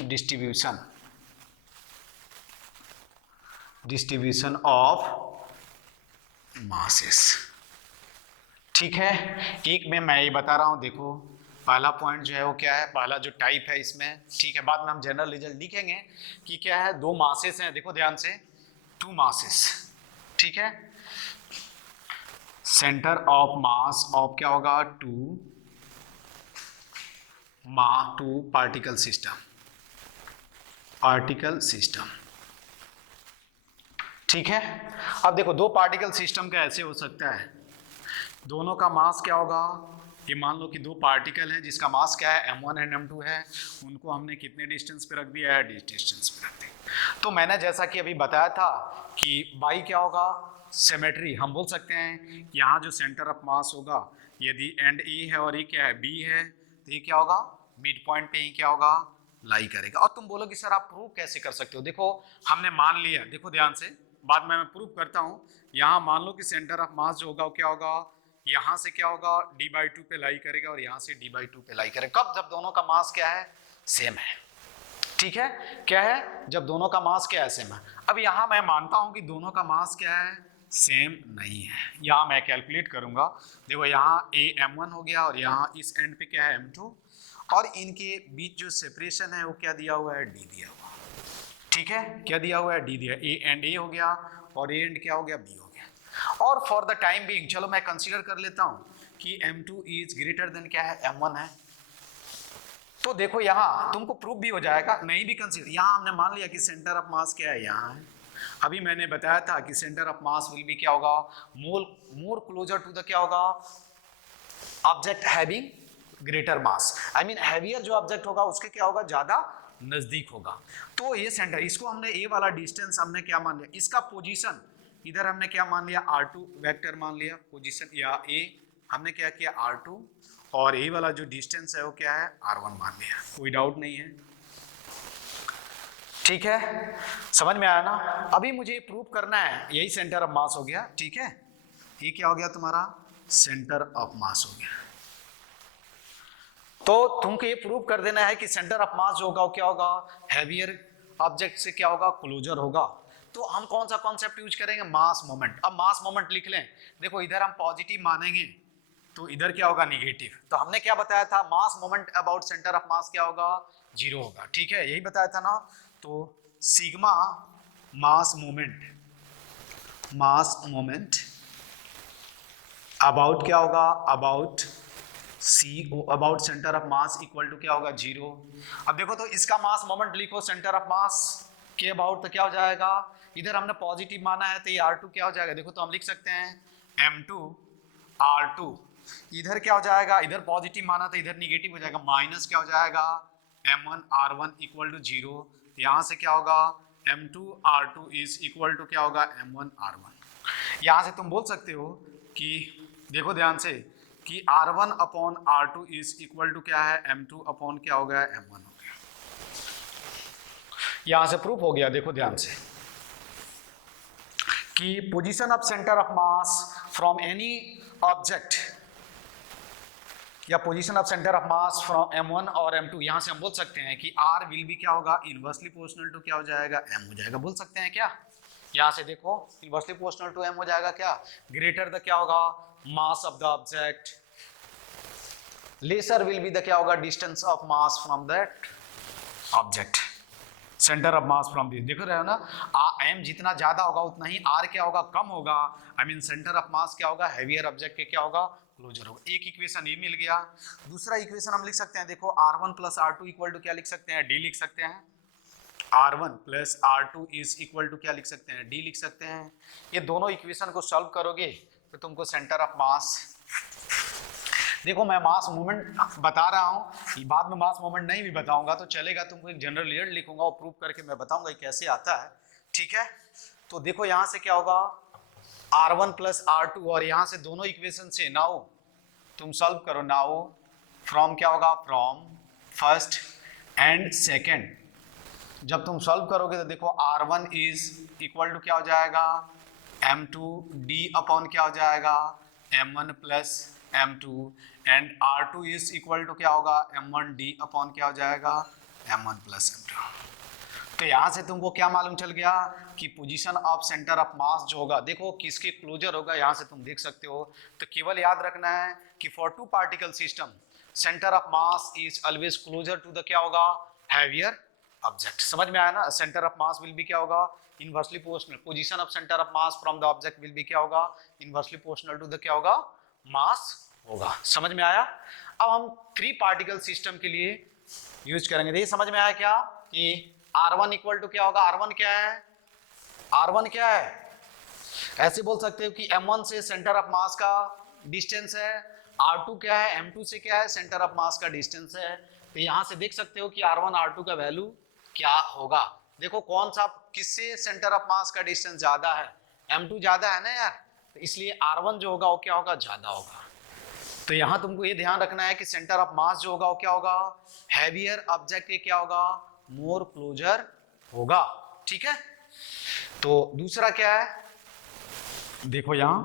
distribution of masses. ठीक है, एक में मैं ये बता रहा हूं, देखो पहला पॉइंट जो है वो क्या है, पहला जो टाइप है इसमें। ठीक है, बाद में हम जनरल रिजल्ट लिखेंगे कि क्या है, दो मासेस हैं, देखो ध्यान से, टू मासेस। ठीक है, सेंटर ऑफ मास ऑफ क्या होगा, टू टू पार्टिकल सिस्टम, ठीक है। अब देखो दो पार्टिकल सिस्टम का ऐसे हो सकता है, दोनों का मास क्या होगा, ये मान लो कि दो पार्टिकल हैं जिसका मास क्या है m1 एंड m2 है, उनको हमने कितने डिस्टेंस पे रख दिया है, डिस्टेंस पे रख दिया। तो मैंने जैसा कि अभी बताया था कि बाई क्या होगा, सिमेट्री। हम बोल सकते हैं यहाँ जो सेंटर ऑफ मास होगा, यदि एंड ए है और ये क्या है, बी है, तो ये क्या होगा, मिड पॉइंट पे ही क्या होगा, लाई करेगा। और तुम बोलोगे सर आप प्रूव कैसे कर सकते हो, देखो हमने मान लिया, देखो ध्यान से, बाद में मैं प्रूव करता हूँ। यहाँ मान लो कि सेंटर ऑफ मास जो होगा वो क्या होगा, यहाँ से क्या होगा, d/2 पे लाई करेगा और यहाँ से d/2 पे लाई करेगा। कब, जब दोनों का मास क्या है, सेम है, ठीक है। क्या है, जब दोनों का मास क्या है, सेम है। अब यहाँ मैं मानता हूँ कि दोनों का मास क्या है, सेम नहीं है। यहाँ मैं कैलकुलेट करूंगा, देखो यहाँ a m1 हो गया और यहाँ इस एंड पे क्या है, m2, और इनके बीच जो सेपरेशन है वो क्या दिया हुआ है, d दिया हुआ, ठीक है। क्या दिया हुआ है, d दिया, a एंड a हो गया और a एंड क्या हो गया, b हो गया। और फॉर द टाइम बीइंग चलो मैं कंसीडर कर लेता हूँ कि m2 इज ग्रेटर देन क्या है, m1 है। तो देखो यहाँ तुमको प्रूफ भी हो जाएगा, नहीं भी कंसीडर, यहाँ हमने मान लिया कि सेंटर ऑफ मास क्या है, यहाँ है। अभी मैंने बताया था कि centre of mass will be क्या होगा, मोर क्लोजर टू द क्या होगा, object having greater mass, I mean heavier जो ऑब्जेक्ट होगा उसके क्या होगा, ज्यादा नजदीक होगा। तो ये सेंटर, इसको हमने ए वाला डिस्टेंस हमने क्या मान लिया, इसका पोजीशन इधर हमने क्या मान लिया, r2 वेक्टर मान लिया, पोजीशन या ए हमने क्या किया, r2, और ए वाला जो डिस्टेंस है वो क्या है, r1 मान लिया। कोई डाउट नहीं है, ठीक है, समझ में आया ना। अभी मुझे प्रूव करना है, यही सेंटर ऑफ मास हो गया, ठीक है, ये क्या हो गया तुम्हारा, सेंटर ऑफ मास हो गया। तो तुमको ये प्रूव कर देना है कि सेंटर ऑफ मास जो होगा वो क्या होगा, हैवियर ऑब्जेक्ट से क्या होगा, क्लोजर होगा। तो हम कौन सा कॉन्सेप्ट यूज करेंगे, मास मोमेंट। अब मास मोमेंट लिख लें, देखो इधर हम पॉजिटिव मानेंगे तो इधर क्या होगा, निगेटिव। तो हमने क्या बताया था, मास moment about centre of mass क्या होगा, 0 होगा, ठीक है, यही बताया था ना। तो सिग्मा मास मोमेंट अबाउट क्या होगा, about about centre of mass equal to क्या होगा, 0। अब देखो तो इसका मास मोमेंट लिखो सेंटर ऑफ मास के अबाउट, तो क्या हो जाएगा, इधर हमने पॉजिटिव माना है तो ये r2 क्या हो जाएगा, देखो तो हम लिख सकते हैं m2 r2, इधर क्या हो जाएगा, इधर पॉजिटिव माना तो इधर निगेटिव हो जाएगा, माइनस क्या हो जाएगा, m1 r1 इक्वल टू 0। यहाँ से क्या होगा, m2 r2 is equal to क्या होगा, m1 r1। यहाँ से तुम बोल सकते हो कि देखो ध्यान से कि r1 upon r2 is equal to क्या है, m2 अपॉन क्या हो गया, m1 हो गया। यहाँ से प्रूफ हो गया, देखो ध्यान से कि position of centre of mass from any object या position of centre of mass from m1 और m2, यहाँ से हम बोल सकते हैं कि r विल भी क्या होगा, इनवर्सली प्रोपोर्शनल टू क्या हो जाएगा, m हो जाएगा, बोल सकते हैं क्या। यहाँ से देखो इनवर्सली प्रोपोर्शनल टू m हो जाएगा क्या, ग्रेटर द क्या होगा, mass of the object, laser will be the क्या होगा, distance of mass from that object, centre of mass from this. देखो रहे हो ना, m जितना ज्यादा होगा उतना ही r क्या होगा, कम होगा, आई मीन सेंटर ऑफ मास क्या होगा, हैवियर ऑब्जेक्ट के क्या होगा, क्लोजर होगा। एक इक्वेशन ये मिल गया। दूसरा इक्वेशन हम लिख सकते हैं, देखो r1 plus r2 equal to क्या लिख सकते हैं, d लिख सकते हैं। r1 plus r2 is equal to क्या लिख सकते हैं, d लिख सकते हैं। ये दोनों इक्वेशन को सॉल्व करोगे तो तुमको सेंटर ऑफ मास, देखो मैं मास मूवमेंट बता रहा हूँ, बाद में मास मूवमेंट नहीं भी बताऊंगा तो चलेगा, तुमको एक जनरल रिजल्ट लिखूंगा और प्रूव करके मैं बताऊंगा कैसे आता है, ठीक है। तो देखो यहाँ से क्या होगा, r1 प्लस r2, और यहाँ से दोनों इक्वेशन से नाउ तुम सॉल्व करो, नाउ फ्रॉम क्या होगा, फ्रॉम फर्स्ट एंड सेकेंड, जब तुम सॉल्व करोगे तो देखो r1 इज इक्वल टू क्या हो जाएगा, m2 d अपॉन क्या हो जाएगा, m1 plus m2, and r2 is equal to क्या होगा, m1 d अपॉन क्या हो जाएगा, m1 प्लस m2। तो यहाँ से तुमको क्या मालूम चल गया कि पोजीशन ऑफ सेंटर ऑफ मास जो होगा, देखो किसके क्लोजर होगा, यहाँ से तुम देख सकते हो। तो केवल याद रखना है कि for two particle system centre of mass is always closer to the क्या होगा, हैवियर ऑब्जेक्ट। समझ में आया ना, centre of mass will be क्या होगा, inversely proportional, position of centre of mass from the object will be क्या होगा, इनवर्सली प्रोपोर्शनल टू द क्या होगा, मास होगा। समझ में आया। अब हम 3 पार्टिकल सिस्टम के लिए यूज करेंगे। देखिए समझ में आया क्या कि R1 इक्वल टू क्या होगा, R1 क्या है, R1 क्या है, ऐसे बोल सकते हो कि M1 से सेंटर ऑफ मास का डिस्टेंस है, R2 क्या है, M2 से क्या है, सेंटर ऑफ मास का डिस्टेंस है। तो यहां से देख सकते हो कि R1 R2 का वैल्यू क्या होगा। देखो कौन सा किससे सेंटर ऑफ मास का डिस्टेंस ज्यादा है, M2 ज्यादा है ना यार, तो इसलिए R1 जो होगा वो क्या होगा, ज्यादा होगा। तो यहां तुमको ये ध्यान रखना है कि सेंटर ऑफ मास जो होगा वो क्या होगा, हैवियर ऑब्जेक्ट के क्या होगा, मोर क्लोजर होगा। ठीक है, तो दूसरा क्या है, देखो यहां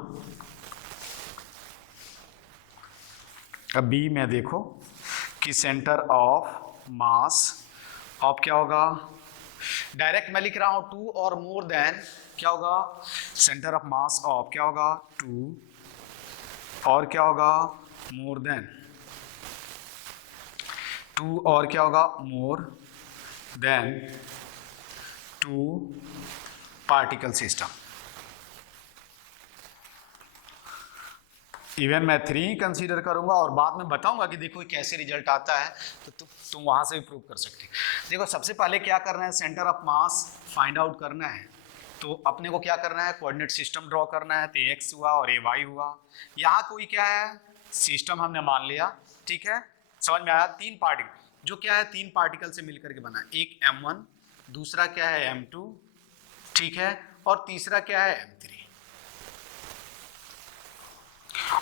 अब बी में देखो कि सेंटर ऑफ मास ऑफ क्या होगा, डायरेक्ट मैं लिख रहा हूं 2 और मोर देन क्या होगा, सेंटर ऑफ मास ऑफ क्या होगा 2 और क्या होगा मोर देन 2 और क्या होगा more than 2 particle system. Even मैं 3 कंसीडर करूंगा और बाद में बताऊंगा कि देखो कैसे रिजल्ट आता है, तो तुम वहां से भी प्रूव कर सकते हो। देखो सबसे पहले क्या करना है, centre of mass find out करना है। तो अपने को क्या करना है, कोऑर्डिनेट सिस्टम ड्रॉ करना है। तो x हुआ और y हुआ, यहाँ कोई क्या है सिस्टम हमने मान लिया। ठीक है, समझ में आया। 3 पार्टिकल जो क्या है 3 पार्टिकल से मिलकर के बना, एक M1, दूसरा क्या है M2, ठीक है, और तीसरा क्या है M3।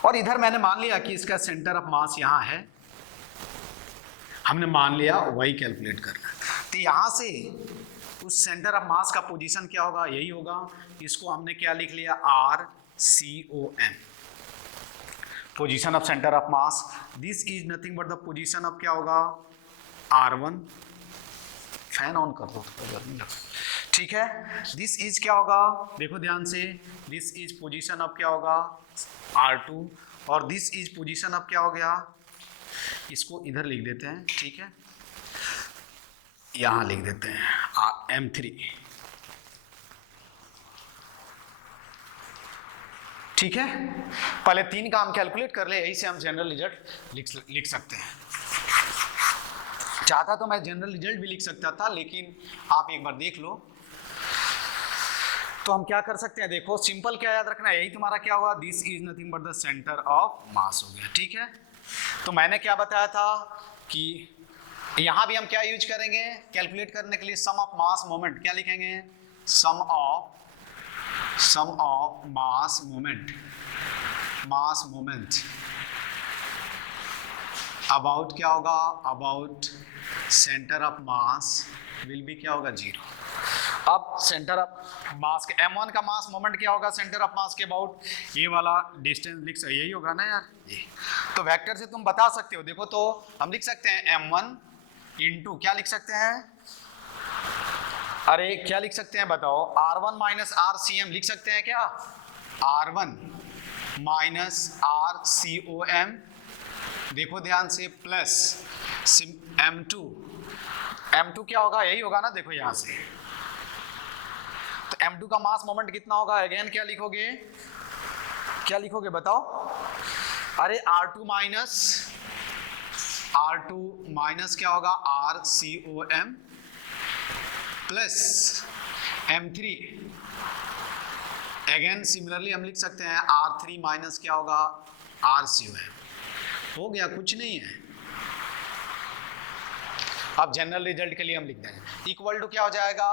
और इधर मैंने मान लिया कि इसका सेंटर ऑफ मास यहाँ है, हमने मान लिया वही कैलकुलेट करना। तो यहां से उस सेंटर ऑफ मास का पोजीशन क्या होगा, यही होगा। इसको हमने क्या लिख लिया, RCOM, position of centre of mass. This is nothing but the position of क्या होगा, R1। फैन ऑन कर दो, गर्मी लग, ठीक है। दिस इज क्या होगा, देखो ध्यान से, दिस इज पोजीशन ऑफ क्या होगा R2, और दिस इज पोजीशन ऑफ क्या हो गया, इसको इधर लिख देते हैं, ठीक है, यहां लिख देते हैं M3। ठीक है, पहले 3 का हम कैलकुलेट कर ले, यही से हम जनरल रिजल्ट लिख सकते हैं। चाहता तो मैं जनरल रिजल्ट भी लिख सकता था, लेकिन आप एक बार देख लो। तो हम क्या कर सकते हैं, देखो सिंपल क्या याद रखना है, यही तुम्हारा क्या हुआ, this is nothing but the centre of मास हो गया। ठीक है, तो मैंने क्या बताया था कि यहां भी हम क्या यूज करेंगे कैलकुलेट करने के लिए, सम ऑफ मास मोमेंट। क्या लिखेंगे, सम ऑफ मास मोमेंट अबाउट क्या होगा, about centre of mass will be क्या होगा 0। अब सेंटर ऑफ मास के M1 का मास मोमेंट क्या होगा सेंटर ऑफ मास के अबाउट, ये वाला डिस्टेंस लिख सकते, यही होगा ना यार ये। तो वेक्टर से तुम बता सकते हो, देखो तो हम लिख सकते हैं M1 इंटू क्या लिख सकते हैं, अरे क्या लिख सकते हैं बताओ, R1 माइनस RCM लिख सकते हैं क्या, R1 माइनस RCOM, देखो ध्यान से, प्लस M2 क्या होगा, यही होगा ना, देखो यहां से। तो M2 का मास मोमेंट कितना होगा, अगेन क्या लिखोगे बताओ, अरे R2 माइनस क्या होगा RCOM plus M3, again similarly हम लिख सकते हैं R3 माइनस क्या होगा RCOM। हो गया, कुछ नहीं है। अब जनरल रिजल्ट के लिए हम लिख देंगे इक्वल टू क्या हो जाएगा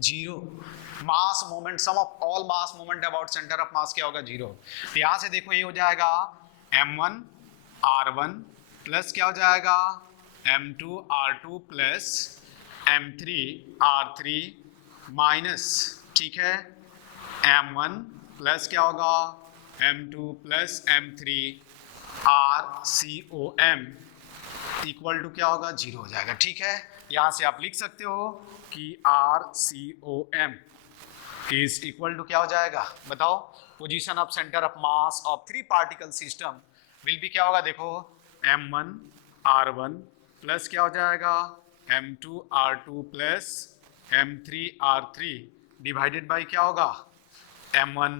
0, mass moment, sum of all mass moment about centre of mass क्या होगा 0। तो यहां से देखो ये हो जाएगा M1 R1 प्लस क्या हो जाएगा M2 R2 plus M3 R3 minus, ठीक है, M1 प्लस क्या होगा M2 plus M3 RCOM equal to क्या होगा 0 हो जाएगा। ठीक है, यहां से आप लिख सकते हो कि RCOM इज इक्वल टू क्या हो जाएगा बताओ, position of centre of mass of 3 particle system will be क्या होगा, देखो M1 R1 प्लस क्या हो जाएगा M2 R2 plus M3 R3 divided by क्या होगा M1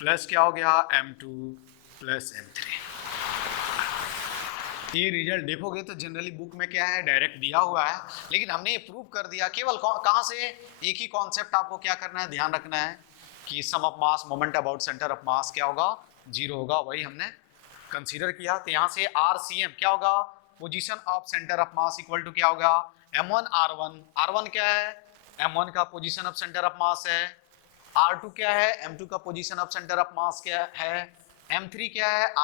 प्लस क्या हो गया M2 प्लस M3। ये रिजल्ट देखोगे तो जनरली बुक में क्या है, डायरेक्ट दिया हुआ है, लेकिन हमने ये प्रूव कर दिया केवल कहाँ से, एक ही कॉन्सेप्ट आपको क्या करना है, ध्यान रखना है कि sum of mass moment about centre of mass क्या होगा, 0 होगा, वही हमने कंसीडर किया। तो यहाँ से RCM क्या होगा, position of centre of mass equal to क्या होगा, M1 R1, R1 क्या है, M1 का position of centre of mass है, R2 क्या है, M2 का position of centre of mass क्या है, M3 क्या है,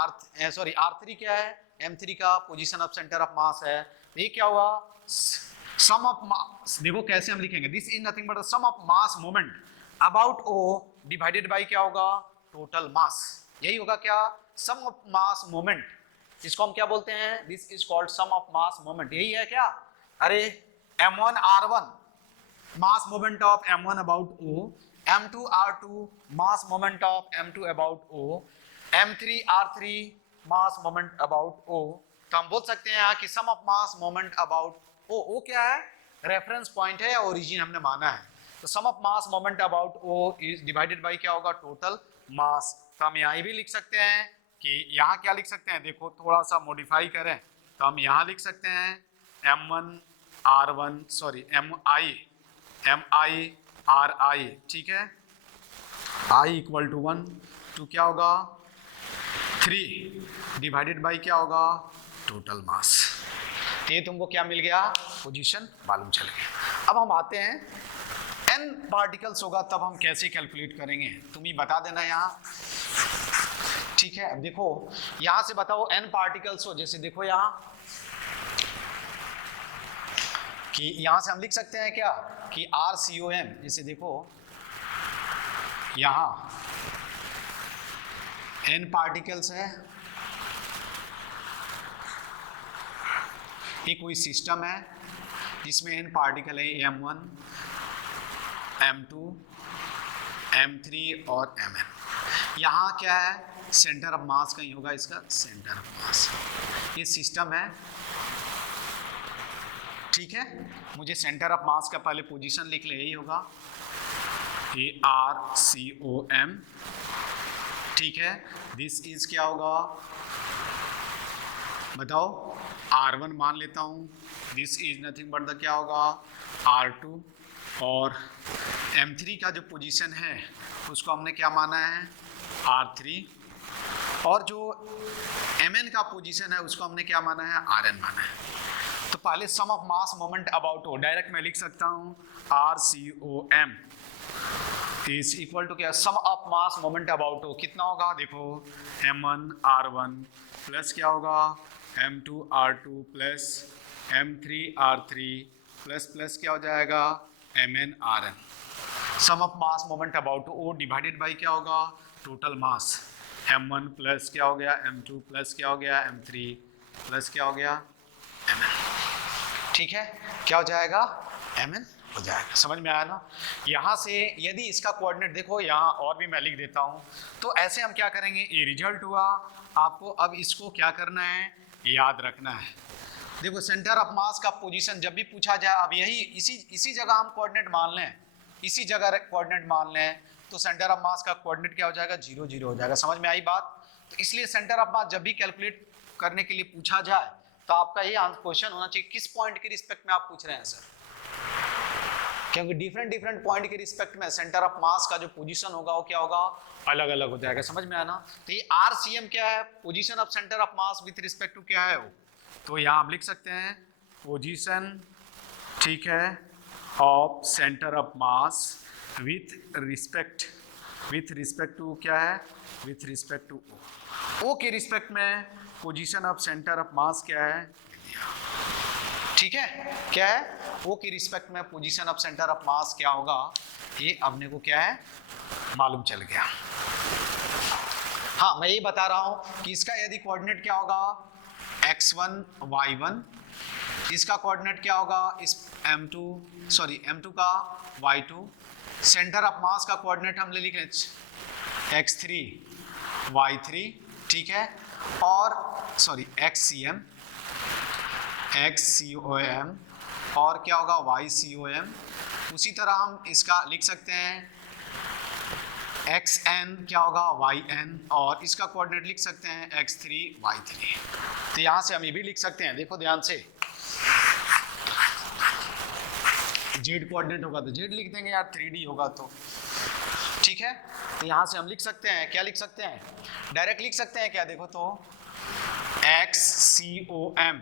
R3 क्या है, M3 का position of centre of mass है। ये क्या हुआ, सम ऑफ मास, देखो कैसे हम लिखेंगे, this is nothing but sum of mass moment about O divided by क्या होगा, टोटल मास, यही होगा क्या, सम ऑफ मास मोमेंट, इसको हम क्या बोलते हैं, this is called sum of mass moment, यही है क्या, अरे M1 R1 mass moment of M1 about O, M2 R2 mass moment of M2 about O, M3 R3 mass moment about O। तो हम बोल सकते हैं यहाँ कि sum of mass moment about O, O क्या है, रेफरेंस पॉइंट है, ओरिजिन हमने माना है, तो sum of mass moment about O is divided by क्या होगा, टोटल मास। तो हम यहाँ भी लिख सकते हैं कि यहाँ क्या लिख सकते हैं, देखो थोड़ा सा मॉडिफाई करें तो हम यहाँ लिख सकते हैं M1 R1 sorry MI RI, ठीक है, I इक्वल टू 1 तो क्या होगा 3 डिवाइडेड बाई क्या होगा, टोटल मास। ये तुमको क्या मिल गया, पोजीशन मालूम चल गया। अब हम आते हैं n पार्टिकल्स होगा तब हम कैसे कैलकुलेट करेंगे, तुम ही बता देना यहाँ, ठीक है। अब देखो यहाँ से बताओ n पार्टिकल्स हो, जैसे देखो यहाँ कि यहाँ से हम लिख सकते हैं क्या कि RCOM, जैसे देखो यहाँ n पार्टिकल्स है, ये कोई सिस्टम है जिसमें n पार्टिकल है, M1 M2 M3 और Mn। यहाँ क्या है, सेंटर ऑफ मास कहीं होगा, इसका सेंटर ऑफ मास, ये सिस्टम है, ठीक है। मुझे सेंटर ऑफ मास का पहले पोजीशन लिख ले, यही होगा RCOM, ठीक है। दिस इज क्या होगा, बताओ R1 मान लेता हूँ, this is nothing but the क्या होगा R2, और M3 का जो पोजीशन है उसको हमने क्या माना है R3, और जो Mn का पोजीशन है उसको हमने क्या माना है Rn माना है। तो पहले sum of mass moment about O direct मैं लिख सकता हूँ RCOM इज इक्वल टू क्या, sum of mass moment about O कितना होगा, देखो M1 R1 प्लस क्या होगा M2 R2 plus M3 R3 plus plus क्या हो जाएगा Mn Rn, sum of mass moment about O divided by क्या होगा, टोटल मास, M1 प्लस क्या हो गया M2 प्लस क्या हो गया M3 प्लस क्या हो गया Mn, ठीक है, क्या हो जाएगा Mn हो जाएगा, समझ में आया ना। यहाँ से यदि इसका कोऑर्डिनेट देखो, यहाँ और भी मैं लिख देता हूँ, तो ऐसे हम क्या करेंगे, ये रिजल्ट हुआ, आपको अब इसको क्या करना है, याद रखना है। देखो सेंटर ऑफ मास का पोजीशन जब भी पूछा जाए, अब यही इसी जगह हम कोऑर्डिनेट मान लें, इसी जगह कोऑर्डिनेट मान लें, तो सेंटर ऑफ मास का कोऑर्डिनेट क्या हो जाएगा, 0 0 हो जाएगा, समझ में आई बात। तो इसलिए सेंटर ऑफ मास जब भी कैलकुलेट करने के लिए पूछा जाए तो आपका ये क्वेश्चन होना चाहिए किस पॉइंट के रिस्पेक्ट में आप पूछ रहे हैं सर, क्योंकि डिफरेंट पॉइंट के रिस्पेक्ट में सेंटर ऑफ मास का जो पोजीशन होगा वो क्या होगा, अलग अलग हो जाएगा, समझ में आया ना। तो ये RCM क्या है, position of centre of mass with respect to क्या है वो, तो यहाँ हम लिख सकते हैं पोजीशन, ठीक है, of centre of mass with respect to क्या है, विथ रिस्पेक्ट टू O के रिस्पेक्ट में position of centre of mass क्या है, ठीक है, क्या है O के रिस्पेक्ट में position of centre of mass क्या होगा, ये अपने को क्या है मालूम चल गया। हाँ मैं ये बता रहा हूं कि इसका यदि कोऑर्डिनेट क्या होगा x1 y1, इसका कोऑर्डिनेट क्या होगा इस M2 का y2, सेंटर ऑफ मास का कोऑर्डिनेट हम ले लिख रहे x3 y3, ठीक है, और XCOM और क्या होगा YCOM। उसी तरह हम इसका लिख सकते हैं एक्स एन क्या होगा वाई एन, और इसका कोऑर्डिनेट लिख सकते हैं x3 y3। तो यहां से हम ये भी लिख सकते हैं, देखो ध्यान से, जेड कोऑर्डिनेट होगा तो जेड लिख देंगे यार, 3D होगा तो, ठीक है। तो यहां से हम लिख सकते हैं, क्या लिख सकते हैं, डायरेक्ट लिख सकते हैं क्या, देखो तो XCOM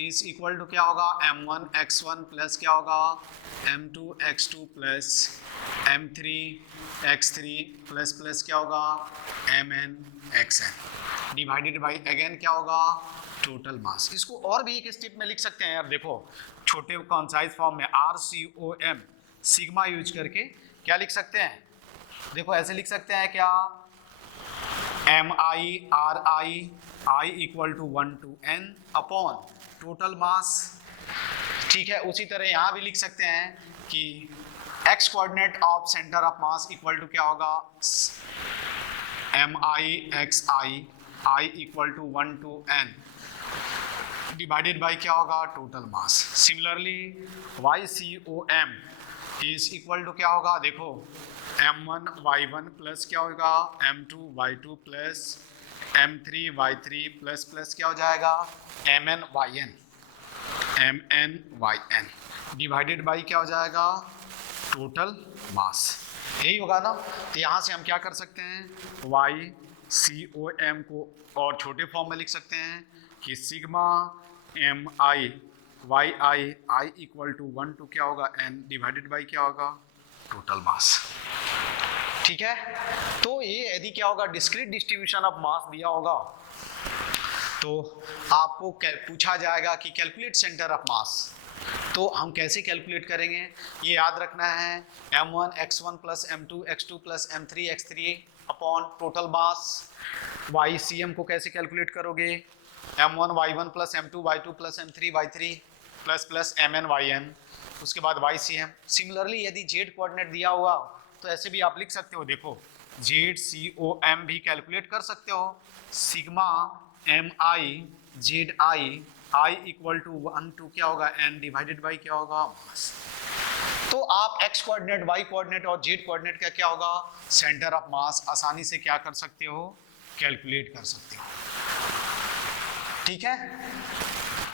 इज इक्वल टू क्या होगा M1 x1 प्लस क्या होगा M2 x2 plus M3 x3 plus plus क्या होगा Mn xn divided by again क्या होगा टोटल मास। इसको और भी एक स्टेप में लिख सकते हैं यार, देखो छोटे कंसाइज फॉर्म में RCOM सिग्मा यूज करके क्या लिख सकते हैं, देखो ऐसे लिख सकते हैं क्या, MI I equal to 1 to n upon total mass, ठीक है। उसी तरह यहाँ भी लिख सकते हैं कि x coordinate of centre of mass equal to क्या होगा MI I equal to 1 to n divided by क्या होगा total mass. Similarly YCOM is equal to क्या होगा, देखो M1 Y1 प्लस क्या होगा M2 Y2 plus M3 Y3 plus plus क्या हो जाएगा Mn yn डिवाइडेड बाई क्या हो जाएगा टोटल मास, यही होगा ना। तो यहाँ से हम क्या कर सकते हैं YCOM को और छोटे फॉर्म में लिख सकते हैं कि sigma MI YI equal to 1 to क्या होगा n डिवाइडेड बाई क्या होगा टोटल मास, ठीक है। तो ये यदि क्या होगा डिस्क्रीट डिस्ट्रीब्यूशन ऑफ मास दिया होगा तो आपको पूछा जाएगा कि कैलकुलेट सेंटर ऑफ मास, तो हम कैसे कैलकुलेट करेंगे ये याद रखना है, M1 x1 plus M2 x2 plus M3 x3 upon total मास। YCM को कैसे कैलकुलेट करोगे, M1 Y1 plus M2 Y2 plus M3 Y3 plus plus Mn yn, उसके बाद YCM। सिमिलरली यदि जेड कोऑर्डिनेट दिया हुआ तो ऐसे भी आप लिख सकते हो, देखो ZCOM भी कैलकुलेट कर सकते हो, sigma MI ZI I equal to 1 to क्या होगा n डिवाइडेड बाई क्या होगा मास। तो आप x कोऑर्डिनेट y कोऑर्डिनेट और z कोऑर्डिनेट का क्या होगा सेंटर ऑफ मास आसानी से क्या कर सकते हो कैलकुलेट कर सकते हो, ठीक है।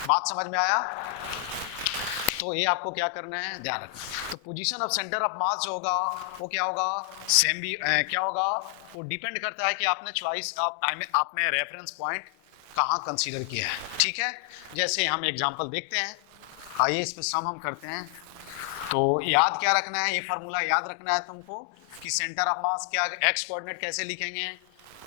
बात समझ में आया, तो ये आपको क्या करना है ध्यान रखना। तो पोजीशन ऑफ सेंटर ऑफ मास जो होगा वो क्या होगा सेम भी क्या होगा, वो डिपेंड करता है कि आपने चॉइस आपने रेफरेंस पॉइंट कहाँ कंसीडर किया है, ठीक है। जैसे हम एग्जांपल देखते हैं, आइए इस पे सम हम करते हैं। तो याद क्या रखना है, ये फार्मूला याद रखना है तुमको कि सेंटर ऑफ मास क्या x कोऑर्डिनेट कैसे लिखेंगे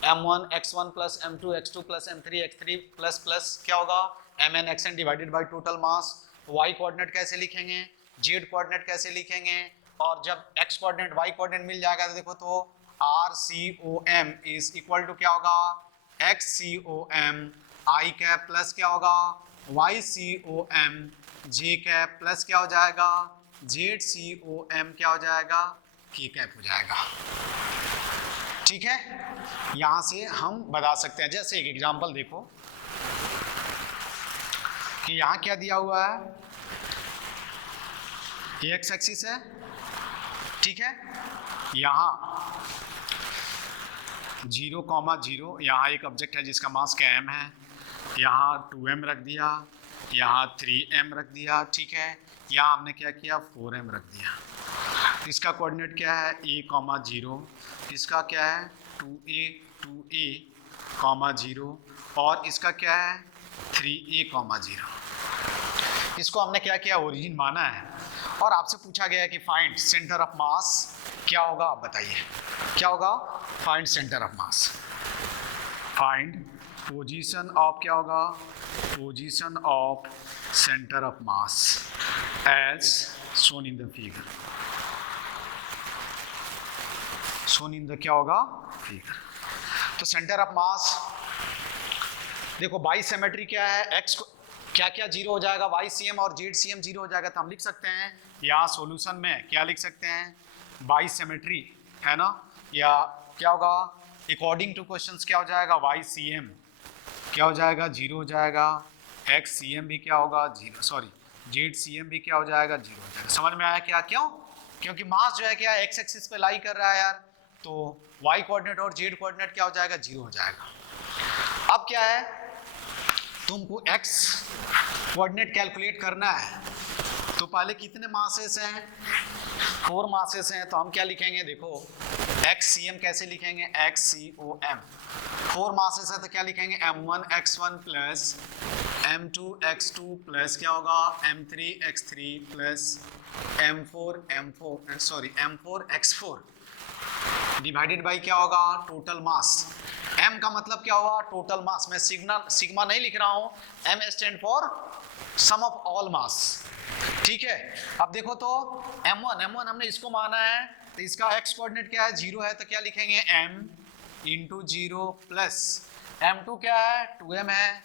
M1 x1 plus M2 x2 plus M3 x3 plus plus क्या होगा Mn xn divided by total mass. y coordinate कैसे लिखेंगे, z कोऑर्डिनेट कैसे लिखेंगे, और जब x कोऑर्डिनेट y कोऑर्डिनेट मिल जाएगा तो देखो तो RCOM इज इक्वल टू क्या होगा XCOM I कैप प्लस क्या होगा YCOM J कैप प्लस क्या हो जाएगा ZCOM क्या हो जाएगा K कैप हो जाएगा, ठीक है। यहां से हम बता सकते हैं, जैसे एक एग्जांपल देखो कि यहाँ क्या दिया हुआ है, ये x एक्सिस है, ठीक है। यहाँ 0,0 यहाँ एक ऑब्जेक्ट है जिसका मास का m है, यहाँ 2m रख दिया, यहाँ 3m रख दिया, ठीक है। यहाँ हमने क्या किया 4m रख दिया। इसका कोऑर्डिनेट क्या है a,0, इसका क्या है 2a 0 और इसका क्या है 3a,0। इसको हमने क्या किया ओरिजिन माना है और आपसे पूछा गया है कि फाइंड सेंटर ऑफ मास क्या होगा, आप बताइए क्या होगा। Find centre of mass, find position of क्या होगा position of centre of mass as shown in the figure, shown in the क्या होगा फिगर। तो सेंटर ऑफ मास देखो बाई सिमेट्री क्या है, x क्या क्या जीरो हो जाएगा YCM और ZCM जीरो हो जाएगा, तो हम लिख सकते हैं यहाँ सॉल्यूशन में क्या लिख सकते हैं बाई सिमेट्री है ना, या क्या होगा अकॉर्डिंग टू क्वेश्चंस क्या हो जाएगा YCM क्या हो जाएगा जीरो हो जाएगा, XCM भी क्या होगा जीरो, सॉरी ZCM भी क्या हो जाएगा जीरो हो जाएगा। समझ में आया क्या, क्यों क्योंकि मास जो है क्या एक्स एक्सिस पे लाई कर रहा है यार, तो वाई कोऑर्डिनेट और जेड कोऑर्डिनेट क्या हो जाएगा, 0 हो जाएगा। अब क्या है, तुमको एक्स कोऑर्डिनेट कैलकुलेट करना है, तो पहले कितने मासेस हैं, 4 मासेस हैं, तो हम क्या लिखेंगे, देखो XCM कैसे लिखेंगे, XCOM, 4 मासेस है तो क्या लिखेंगे, M1 X1 plus M2 X2 plus क्या होगा M3 X3 plus M4 X4 divided by क्या होगा, टोटल मास। M का मतलब क्या होगा, टोटल मास। मैं सिग्मा नहीं लिख रहा हूं, M stand for sum of all mass, ठीक है। अब देखो तो M1 हमने इसको माना है, तो इसका x कोऑर्डिनेट क्या है, 0 है, तो क्या लिखेंगे M इंटू 0 प्लस M2 क्या है, 2M है,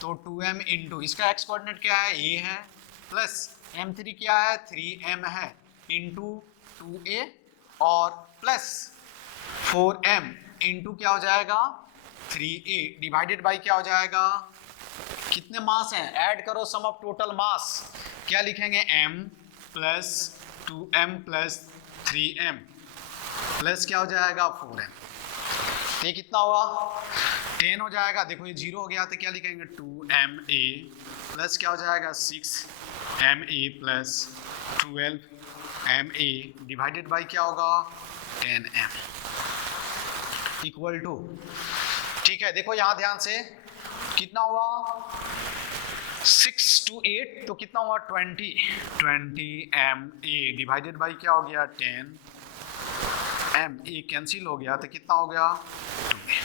तो 2M इंटू इसका x कोऑर्डिनेट क्या है, A है, प्लस M3 क्या है, 3M है, इंटू 2A और प्लस 4M इंटू क्या हो जाएगा 3A डिवाइडेड बाई क्या हो जाएगा, कितने मास हैं, ऐड करो सम ऑफ टोटल मास, क्या लिखेंगे M plus 2M plus 3M plus क्या हो जाएगा 4M, तो ये कितना हुआ 10 हो जाएगा। देखो ये 0 हो गया तो क्या लिखेंगे 2MA प्लस क्या हो जाएगा 6MA plus 12MA divided by क्या होगा 10M इक्वल टू, ठीक है। देखो यहाँ ध्यान से कितना हुआ 6 to 8 तो कितना हुआ 20MA डिवाइडेड बाई क्या हो गया 10M, ए कैंसिल हो गया तो कितना हो गया 2A।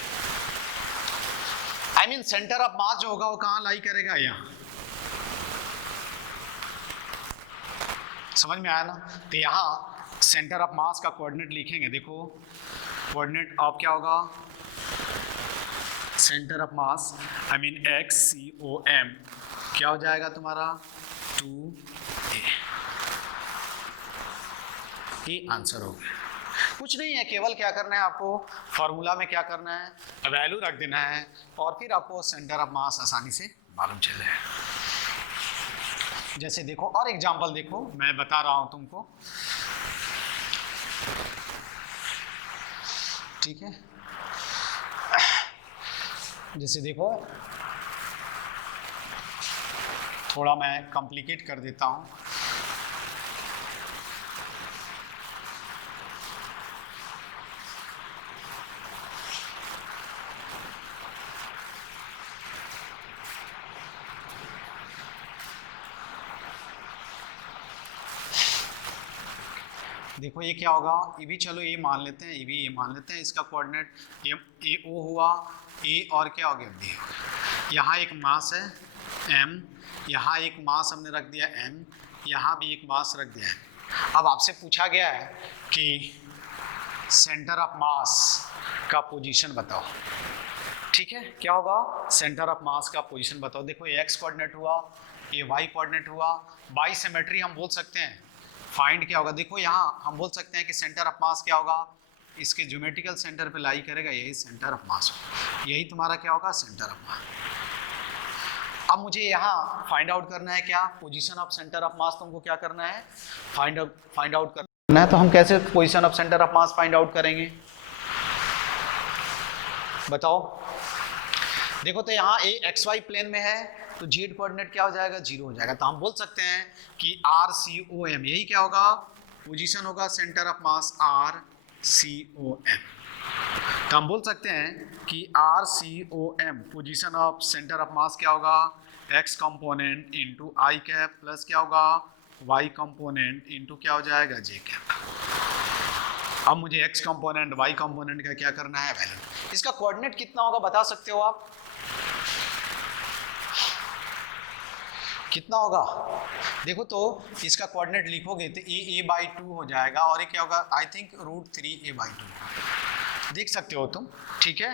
I mean centre of मास जो होगा वो कहाँ लाई करेगा, यहाँ, समझ में आया ना। तो यहाँ सेंटर ऑफ मास का कोऑर्डिनेट लिखेंगे, देखो कोऑर्डिनेट ऑफ क्या होगा, centre of mass I mean XCOM क्या हो जाएगा तुम्हारा 2A, ये आंसर हो गया। कुछ नहीं है, केवल क्या करना है आपको, फॉर्मूला में क्या करना है, वैल्यू रख देना है और फिर आपको सेंटर ऑफ मास आसानी से मालूम चल जाएगा। जैसे देखो और एग्जांपल देखो, मैं बता रहा हूं तुमको, ठीक है। जैसे देखो थोड़ा मैं कॉम्प्लिकेट कर देता हूं, देखो ये क्या होगा, ये भी चलो ये मान लेते हैं, ये भी ये मान लेते हैं, इसका कोऑर्डिनेट ए ओ हुआ, ए और क्या हो गया बी हो गया। यहाँ एक मास है M, यहाँ एक मास हमने रख दिया M, यहाँ भी एक मास रख दिया है। अब आपसे पूछा गया है कि सेंटर ऑफ मास का पोजीशन बताओ, ठीक है। क्या होगा, सेंटर ऑफ मास का पोजीशन बताओ। देखो ये x कोऑर्डिनेट हुआ, ये y कोऑर्डिनेट हुआ, बाई सिमेट्री हम बोल सकते हैं, फाइंड क्या होगा। देखो यहाँ हम बोल सकते हैं कि सेंटर ऑफ मास क्या होगा, इसके ज्योमेट्रिकल सेंटर पे लाई करेगा, यही सेंटर ऑफ मास, यही तुम्हारा क्या होगा सेंटर ऑफ मास। अब मुझे यहाँ फाइंड आउट करना है क्या, पोजीशन ऑफ सेंटर ऑफ मास तुमको क्या करना है, फाइंड आउट करना है। तो हम कैसे position of centre of mass find out करेंगे बताओ। देखो तो यहाँ ए XY प्लेन में है, तो जेड कोऑर्डिनेट क्या हो जाएगा 0 हो जाएगा, तो हम बोल सकते हैं कि RCOM यही क्या होगा, पोजीशन होगा सेंटर ऑफ मास RCOM। तो हम बोल सकते हैं कि RCOM position of centre of mass क्या होगा, x कंपोनेंट इंटू आई कैप प्लस क्या होगा y कंपोनेंट इंटू क्या हो जाएगा j कैप। अब मुझे x कंपोनेंट y कंपोनेंट का क्या करना है वैल्यू, इसका कोऑर्डिनेट कितना होगा बता सकते हो आप, कितना होगा। देखो तो इसका कोऑर्डिनेट लिखोगे तो a/2 हो जाएगा और ये क्या होगा आई थिंक √3a/2 देख सकते हो तुम, ठीक है।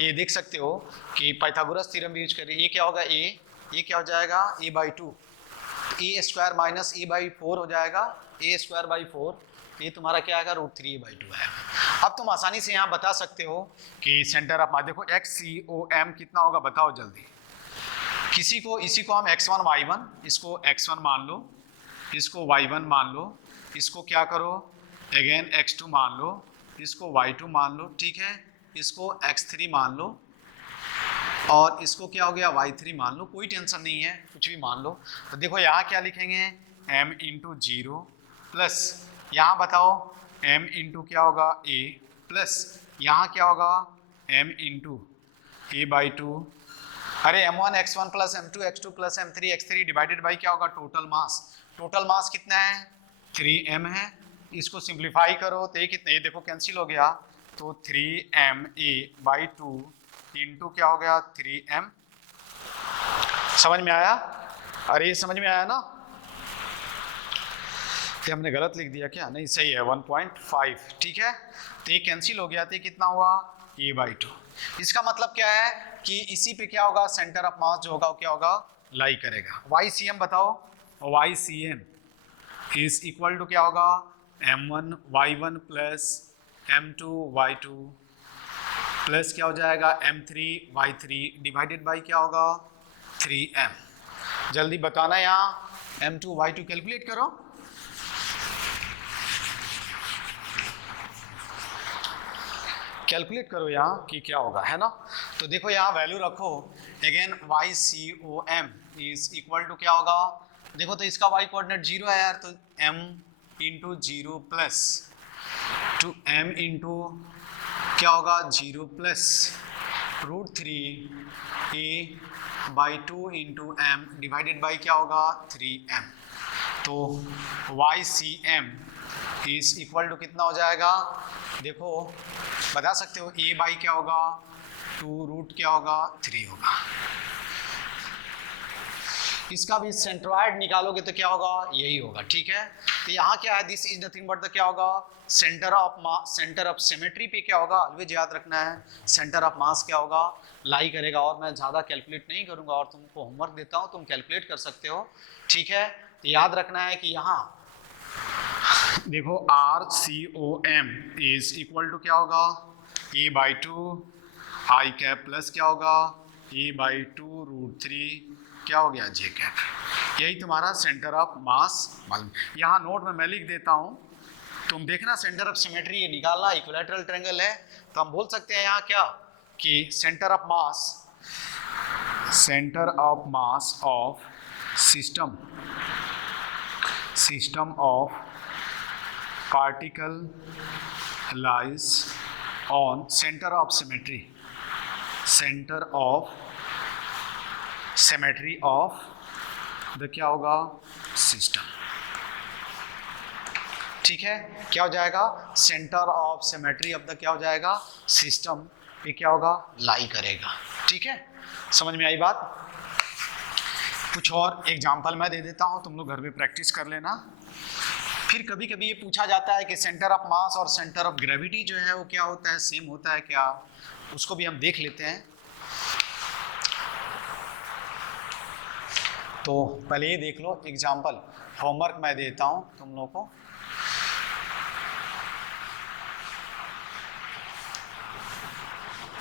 ये देख सकते हो कि पाइथागोरस थ्योरम यूज करें, ये क्या होगा ये क्या हो जाएगा a/2, a² माइनस a/4 हो जाएगा, a²/4, ये तुम्हारा क्या आएगा √3a/2 आएगा। अब तुम आसानी से यहाँ बता सकते हो कि सेंटर ऑफ मास, देखो XCOM कितना होगा बताओ जल्दी। इसी को हम x1 y1 इसको x1 मान लो, इसको y1 मान लो, इसको क्या करो अगेन x2 मान लो, इसको y2 मान लो, ठीक है, इसको x3 मान लो और इसको क्या हो गया y3 मान लो, कोई टेंशन नहीं है, कुछ भी मान लो। तो देखो यहाँ क्या लिखेंगे m इंटू 0 प्लस यहाँ बताओ m इंटू क्या होगा a प्लस यहाँ क्या होगा m इंटू a/2, अरे m1 x1 plus m2 x2 plus m3 x3 divided by क्या होगा टोटल मास। टोटल मास कितना है 3m है, इसको सिंप्लीफाई करो तो ये कितना, ये देखो कैंसिल हो गया, तो 3ma/2 इंटू क्या हो गया 3m। समझ में आया? अरे ये समझ में आया ना? ये हमने गलत लिख दिया क्या? नहीं सही है 1.5, ठीक है, तो ये कैंसिल हो गया, तो कितना हुआ a/2। इसका मतलब क्या है कि इसी पे क्या होगा सेंटर ऑफ मास जो होगा वो क्या होगा लाई करेगा। YCM बताओ, YCM इज इक्वल टू क्या होगा m1 y1 plus m2 y2 plus क्या हो जाएगा m3 y3 डिवाइडेड बाई क्या होगा 3m। जल्दी बताना, यहाँ m2 y2 कैलकुलेट करो। कैलकुलेट करो यहाँ कि क्या होगा, है ना। तो देखो यहाँ वैल्यू रखो again YCOM is equal to क्या होगा, देखो तो इसका y कोऑर्डिनेट 0 है यार, तो m into 0 plus two m into क्या होगा 0 plus √3a/2 into m divided by क्या होगा 3m। तो YCM इज इक्वल टू कितना हो जाएगा, देखो बता सकते हो a बाई क्या होगा 2 क्या होगा 3 होगा। इसका भी सेंट्रॉइड निकालोगे तो क्या होगा यही होगा, ठीक है। तो यहाँ क्या है, this is nothing but the क्या होगा सेंटर ऑफ सिमेट्री पे क्या होगा, ऑलवेज याद रखना है सेंटर ऑफ मास क्या होगा लाई करेगा। और मैं ज़्यादा कैलकुलेट नहीं करूँगा और तुमको होमवर्क देता हूँ, तुम कैलकुलेट कर सकते हो, ठीक है। तो याद रखना है कि यहाँ देखो RCOM इज इक्वल टू क्या होगा a/2 i कैप प्लस क्या होगा a/2 √3 क्या हो गया j कैप। यही तुम्हारा सेंटर ऑफ मास मालूम। यहाँ नोट में मैं लिख देता हूँ, तुम देखना सेंटर ऑफ सिमेट्री ये निकालना, इक्विलैटरल ट्रायंगल है तो हम बोल सकते हैं यहाँ क्या कि centre of mass of system of particle lies on centre of symmetry of the क्या होगा सिस्टम, ठीक है। क्या हो जाएगा centre of symmetry of the क्या हो जाएगा सिस्टम पे क्या होगा लाई करेगा, ठीक है। समझ में आई बात? कुछ और एग्जांपल मैं दे देता हूं, तुम लोग घर में प्रैक्टिस कर लेना। फिर कभी कभी ये पूछा जाता है कि सेंटर ऑफ मास और सेंटर ऑफ ग्रेविटी जो है वो क्या होता है, सेम होता है क्या, उसको भी हम देख लेते हैं। तो पहले ये देख लो एग्जांपल, होमवर्क मैं देता हूं तुम लोगों को।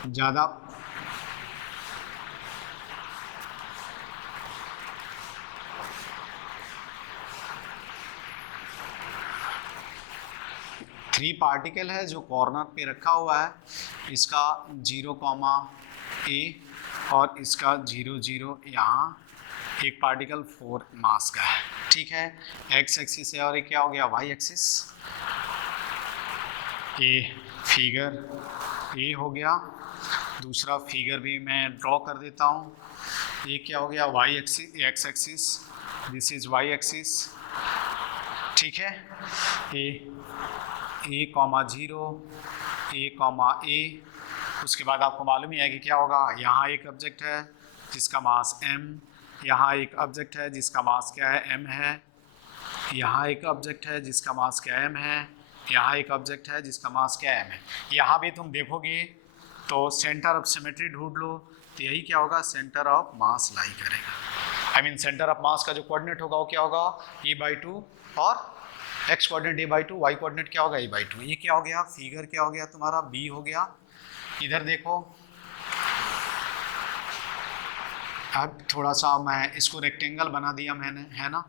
ज़्यादा थ्री पार्टिकल है जो कॉर्नर पे रखा हुआ है, इसका 0,a और इसका 0,0 यहाँ एक पार्टिकल 4 मास का है, ठीक है। x एक्सिस है और ये क्या हो गया y एक्सिस। ये फिगर ए हो गया, दूसरा फिगर भी मैं ड्रॉ कर देता हूँ। ये क्या हो गया y axis, x axis, this is y axis, ठीक है। a, 0, a, उसके बाद आपको मालूम ही है कि क्या होगा, यहाँ एक ऑब्जेक्ट है जिसका मास m, यहाँ एक ऑब्जेक्ट है जिसका मास क्या है m है, यहाँ एक ऑब्जेक्ट है जिसका मास क्या m है, यहाँ एक ऑब्जेक्ट है जिसका मास क्या m है। यहाँ भी तुम देखोगे तो सेंटर ऑफ सिमेट्री ढूंढ लो, तो यही क्या होगा सेंटर ऑफ मास लाई करेगा। आई मीन सेंटर ऑफ मास का जो कोऑर्डिनेट होगा वो क्या होगा a/2 और x coordinate a/2, y coordinate क्या होगा a/2। ये क्या हो गया फिगर क्या हो गया तुम्हारा b हो गया। इधर देखो अब थोड़ा सा मैं इसको रेक्टेंगल बना दिया मैंने, है ना।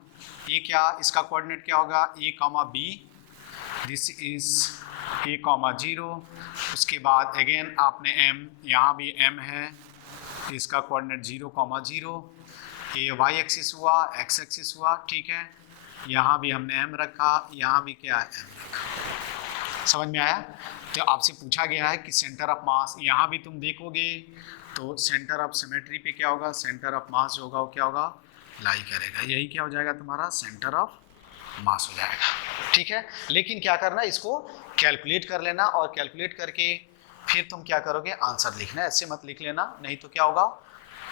ये क्या, इसका कोऑर्डिनेट क्या होगा, A comma B, this is A comma 0। उसके बाद अगेन आपने एम, यहाँ भी एम है, इसका कोऑर्डिनेट 0 कॉमा 0। ये वाई एक्सिस हुआ, एक्स एक्सिस हुआ, ठीक है। यहाँ भी हमने एम रखा, यहाँ भी क्या है, एम रखा। समझ में आया। तो आपसे पूछा गया है कि सेंटर ऑफ मास, यहाँ भी तुम देखोगे तो सेंटर ऑफ सिमेट्री पे क्या होगा, सेंटर ऑफ मास जो होगा वो क्या होगा, लाई करेगा। यही क्या हो जाएगा तुम्हारा सेंटर ऑफ मास हो जाएगा, ठीक है। लेकिन क्या करना, इसको कैलकुलेट कर लेना, और कैलकुलेट करके फिर तुम क्या करोगे, आंसर लिखना। ऐसे मत लिख लेना, नहीं तो क्या होगा,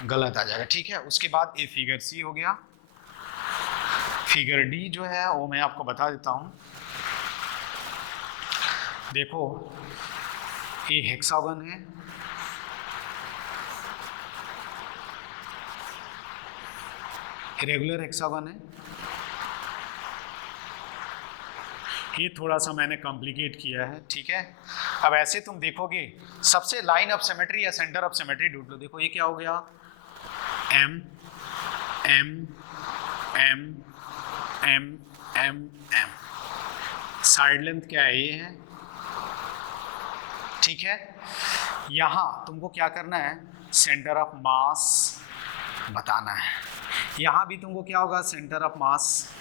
गलत आ जाएगा, ठीक है। उसके बाद ये फिगर सी हो गया। फिगर डी जो है वो मैं आपको बता देता हूँ। देखो ये हेक्सागन है, रेगुलर हेक्सागन है। ये थोड़ा सा मैंने कॉम्प्लिकेट किया है, ठीक है। अब ऐसे तुम देखोगे, सबसे लाइन ऑफ सिमेट्री या सेंटर ऑफ सिमेट्री ढूंढ लो। देखो ये क्या हो गया, M M M M M M, side length क्या है, ये है, ठीक है। यहाँ तुमको क्या करना है, सेंटर ऑफ मास बताना है। यहाँ भी तुमको क्या होगा, सेंटर ऑफ मास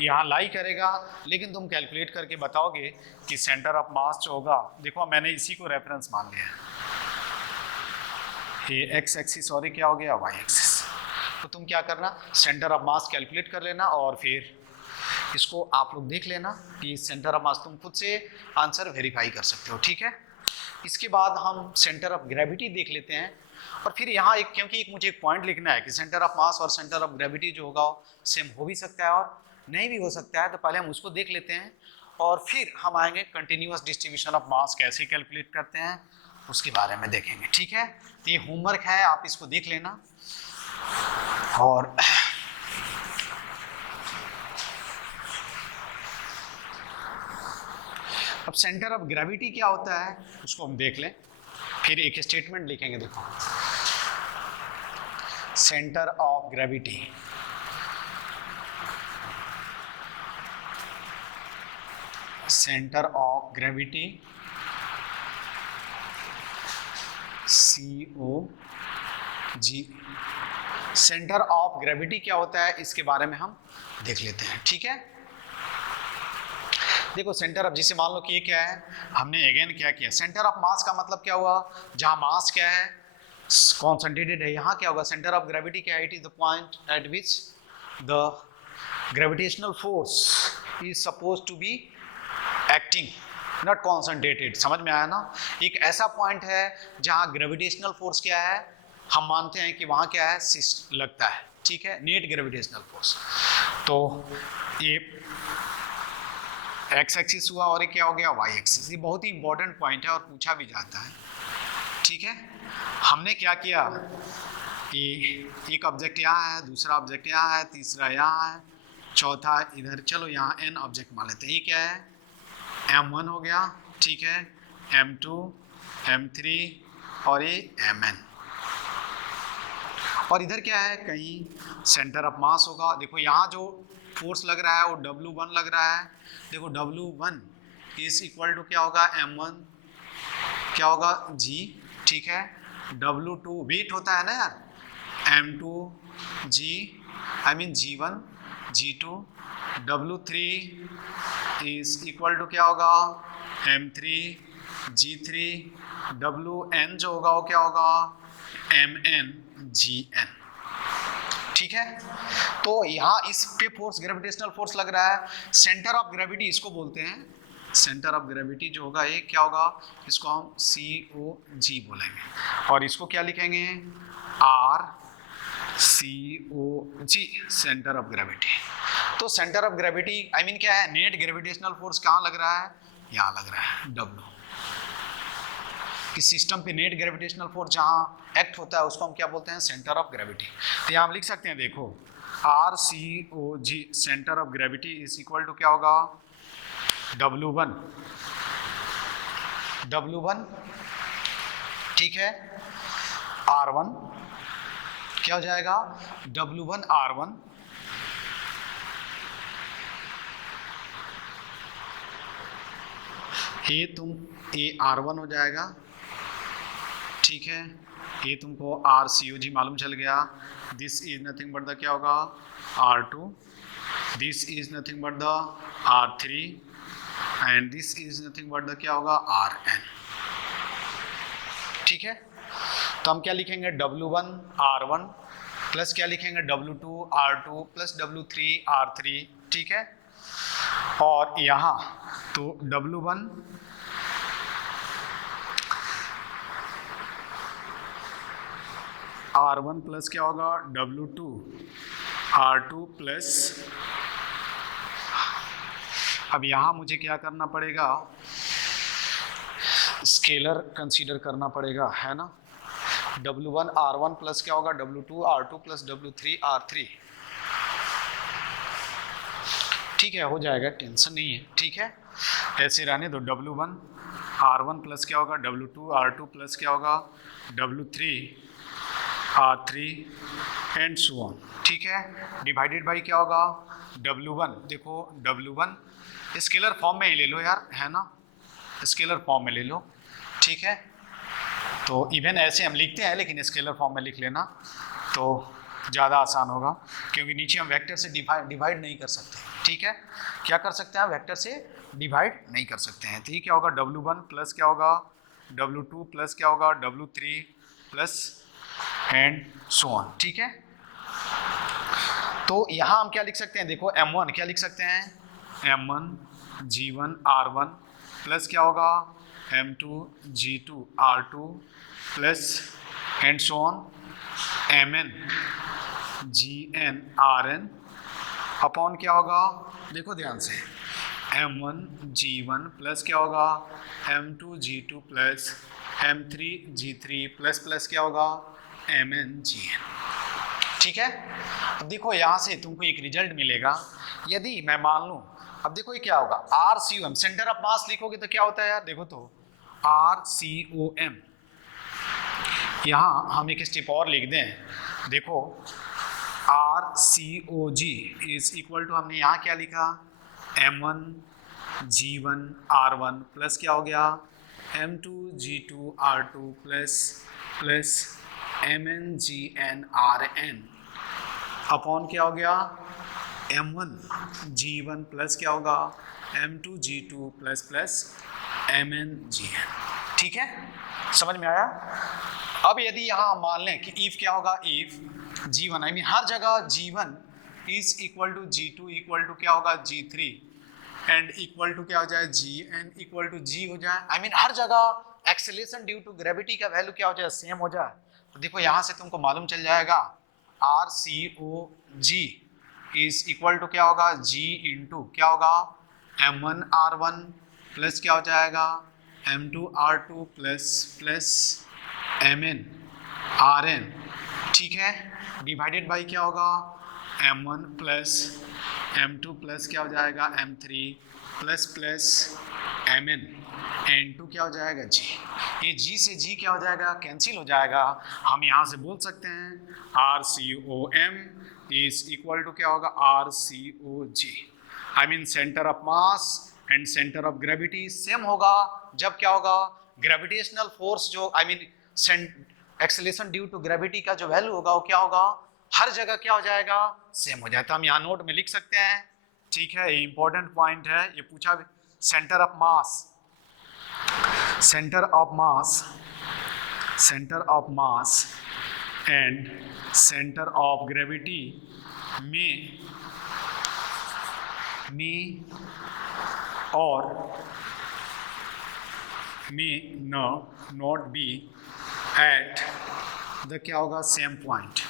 यहाँ लाई करेगा, लेकिन तुम कैलकुलेट करके बताओगे कि सेंटर ऑफ मास जो होगा, देखो मैंने इसी को रेफरेंस मान लिया है, ये एक्स एक्सिस और ये क्या हो गया, वाई एक्सिस। तो तुम क्या करना, सेंटर ऑफ मास कैलकुलेट कर लेना, और फिर इसको आप लोग देख लेना कि सेंटर ऑफ मास, तुम खुद से आंसर वेरीफाई कर सकते हो, ठीक है। इसके बाद हम सेंटर ऑफ ग्रेविटी देख लेते हैं। और फिर यहाँ एक, क्योंकि मुझे एक पॉइंट लिखना है कि सेंटर ऑफ मास और सेंटर ऑफ ग्रेविटी जो होगा सेम हो भी सकता है और नहीं भी हो सकता है, तो पहले हम उसको देख लेते हैं, और फिर हम आएंगे कंटिन्यूअस डिस्ट्रीब्यूशन ऑफ मास कैसे कैलकुलेट करते हैं उसके बारे में देखेंगे, ठीक है। तो ये होमवर्क है, आप इसको देख लेना। और अब सेंटर ऑफ ग्रेविटी क्या होता है उसको हम देख लें, फिर एक स्टेटमेंट लिखेंगे। देखो centre of gravity, centre of gravity COG, centre of gravity क्या होता है इसके बारे में हम देख लेते हैं, ठीक है। देखो सेंटर ऑफ, जिसे मान लो कि ये क्या है, हमने अगेन क्या किया, सेंटर ऑफ मास का मतलब क्या हुआ, जहां मास क्या है, कॉन्सेंट्रेटेड है, यहाँ क्या होगा, सेंटर ऑफ ग्रेविटी क्या है, it is the point at which the gravitational force is suppose to be acting, not concentrated. समझ में आया ना। एक ऐसा पॉइंट है जहां ग्रेविटेशनल फोर्स क्या है, हम मानते हैं कि वहां क्या है, लगता है, ठीक है, नेट ग्रेविटेशनल फोर्स। तो ये एक्स एक्सिस हुआ, और ये क्या हो गया, वाई एक्सिस। ये बहुत ही इंपॉर्टेंट पॉइंट है और पूछा भी जाता है, ठीक है। हमने क्या किया, ये एक ऑब्जेक्ट यहाँ है, दूसरा ऑब्जेक्ट यहाँ है, तीसरा यहाँ है, चौथा इधर, चलो यहाँ n ऑब्जेक्ट मान लेते हैं। ये क्या है, M1 हो गया, ठीक है, M2, M3 और ये Mn। और इधर क्या है, कहीं सेंटर ऑफ मास होगा। देखो यहाँ जो फोर्स लग रहा है वो W1 लग रहा है। देखो W1 इज इक्वल टू क्या होगा, M1 क्या होगा, G, ठीक है। W2 वेट होता है ना यार, M2 G, I mean G1 G2, W3 is equal to क्या होगा, M3 G3, Wn जो होगा वो क्या होगा, Mn Gn, ठीक है। तो यहाँ इस पे फोर्स, ग्रेविटेशनल फोर्स लग रहा है, सेंटर ऑफ ग्रेविटी इसको बोलते हैं। सेंटर ऑफ ग्रेविटी जो होगा ये क्या होगा, इसको हम COG बोलेंगे, और इसको क्या लिखेंगे, RCOG, सेंटर ऑफ ग्रेविटी। तो centre of gravity I mean क्या है, नेट ग्रेविटेशनल फोर्स कहाँ लग रहा है, यहाँ लग रहा है, W। इस सिस्टम पे नेट ग्रेविटेशनल फोर्स जहाँ एक्ट होता है उसको हम क्या बोलते हैं, सेंटर ऑफ ग्रेविटी। तो यहाँ हम लिख सकते हैं, देखो RCOG, centre of gravity is equal to क्या होगा, W1, ठीक है, R1 क्या हो जाएगा W1 R1 ये R1 हो जाएगा, ठीक है, ये तुमको RCOG मालूम चल गया। This is nothing but the क्या होगा R2, this is nothing but the R3 and this is nothing but the क्या होगा Rn, ठीक है। तो हम क्या लिखेंगे W1 R1 प्लस क्या लिखेंगे W2 R2 plus W3 R3, ठीक है। और यहाँ तो W1 R1 प्लस क्या होगा W2 R2 प्लस, अब यहाँ मुझे क्या करना पड़ेगा, स्केलर कंसीडर करना पड़ेगा, है ना। W1 R1 प्लस क्या होगा W2 R2 plus W3 R3, ठीक है, हो जाएगा, टेंशन नहीं है, ठीक है, ऐसे रहने दो। W1 R1 प्लस क्या होगा W2 R2 प्लस क्या होगा W3 R3 and so on, ठीक है। डिवाइडेड बाई क्या होगा W1, देखो W1 स्केलर फॉर्म में ही ले लो यार, है ना, स्केलर फॉर्म में ले लो, ठीक है। तो इवन ऐसे हम लिखते हैं लेकिन स्केलर फॉर्म में लिख लेना तो ज़्यादा आसान होगा, क्योंकि नीचे हम वेक्टर से डिवाइड नहीं कर सकते, ठीक है। क्या कर सकते हैं, वेक्टर से डिवाइड नहीं कर सकते हैं। तो ये क्या होगा W1 प्लस क्या होगा W2 प्लस क्या होगा W3 plus and so on, ठीक है। तो यहाँ हम क्या लिख सकते हैं, देखो M1 क्या लिख सकते हैं, M1 G1 R1 प्लस क्या होगा M2 G2 R2 plus and so on Mn Gn Rn upon क्या होगा, देखो ध्यान से, M1 G1 प्लस क्या होगा M2 G2 plus M3 G3 plus plus क्या होगा Mn Gn, ठीक है। अब देखो यहाँ से तुमको एक रिजल्ट मिलेगा, यदि मैं मान लूँ, अब देखो ये क्या होगा RCOM, सेंटर ऑफ मास लिखोगे तो क्या होता है यार, देखो तो RCOM, यहाँ हम एक स्टेप और लिख दें, देखो RCOG इज इक्वल टू, हमने यहाँ क्या लिखा M1 G1 R1 प्लस क्या हो गया M2 G2 R2 plus plus Mn Gn Rn upon क्या हो गया M1 G1 प्लस क्या होगा M2 G2 plus plus Mn Gn, ठीक है, समझ में आया। अब यदि यहाँ मान लें कि इफ क्या होगा, इफ G1 आई मीन हर जगह G1 is equal to G2 equal to क्या होगा G3 एंड इक्वल टू क्या हो जाए Gn इक्वल टू G हो जाए, आई मीन हर जगह एक्सेलरेशन ड्यू टू ग्रेविटी का वैल्यू क्या हो जाए, सेम हो जाए। तो देखो यहाँ से तुमको मालूम चल जाएगा RCOG इज इक्वल टू क्या होगा G इंटू क्या होगा M1 R1 प्लस क्या हो जाएगा M2 R2 plus plus Mn Rn, ठीक है, डिवाइडेड बाई क्या होगा M1 प्लस M2 प्लस क्या हो जाएगा M3 plus plus Mn N2 क्या हो जाएगा G, ये G से G क्या हो जाएगा, कैंसिल हो जाएगा। हम यहाँ से बोल सकते हैं RCOM इज इक्वल टू क्या होगा RCOG, I mean centre of mass and centre of gravity same होगा जब क्या होगा ग्रेविटेशनल फोर्स जो I mean acceleration due to gravity का जो वैल्यू होगा वो क्या होगा हर जगह क्या हो जाएगा, सेम हो जाता है। हम यहाँ नोट में लिख सकते हैं, ठीक है, ये इंपॉर्टेंट पॉइंट है, ये पूछा centre of mass, centre of mass, centre of mass and centre of gravity में और में नॉट बी एट द क्या होगा सेम पॉइंट,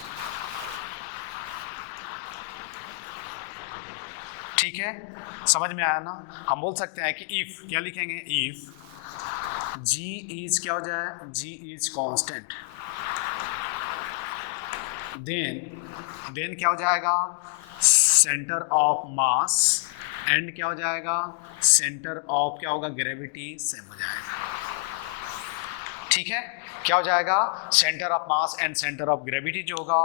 ठीक है, समझ में आया ना। हम बोल सकते हैं कि इफ क्या लिखेंगे, इफ G इज क्या हो जाए, G इज कांस्टेंट, देन क्या हो जाएगा सेंटर ऑफ मास एंड क्या हो जाएगा सेंटर ऑफ क्या होगा ग्रेविटी सेम हो जाएगा, ठीक है, क्या हो जाएगा, centre of mass and centre of gravity जो होगा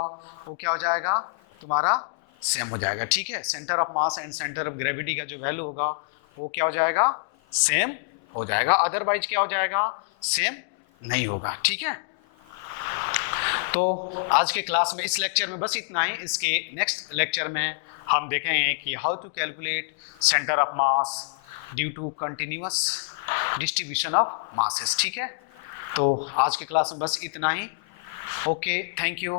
वो क्या हो जाएगा तुम्हारा सेम हो जाएगा। ठीक है, centre of mass and centre of gravity का जो वैल्यू होगा वो क्या हो जाएगा, सेम हो जाएगा, अदरवाइज क्या हो जाएगा, सेम नहीं होगा। ठीक है, तो आज के क्लास में इस लेक्चर में बस इतना ही। इसके नेक्स्ट लेक्चर में हम देखेंगे कि how to calculate centre of mass due to continuous distribution of masses. ठीक है, तो आज के क्लास में बस इतना ही। Okay, thank you.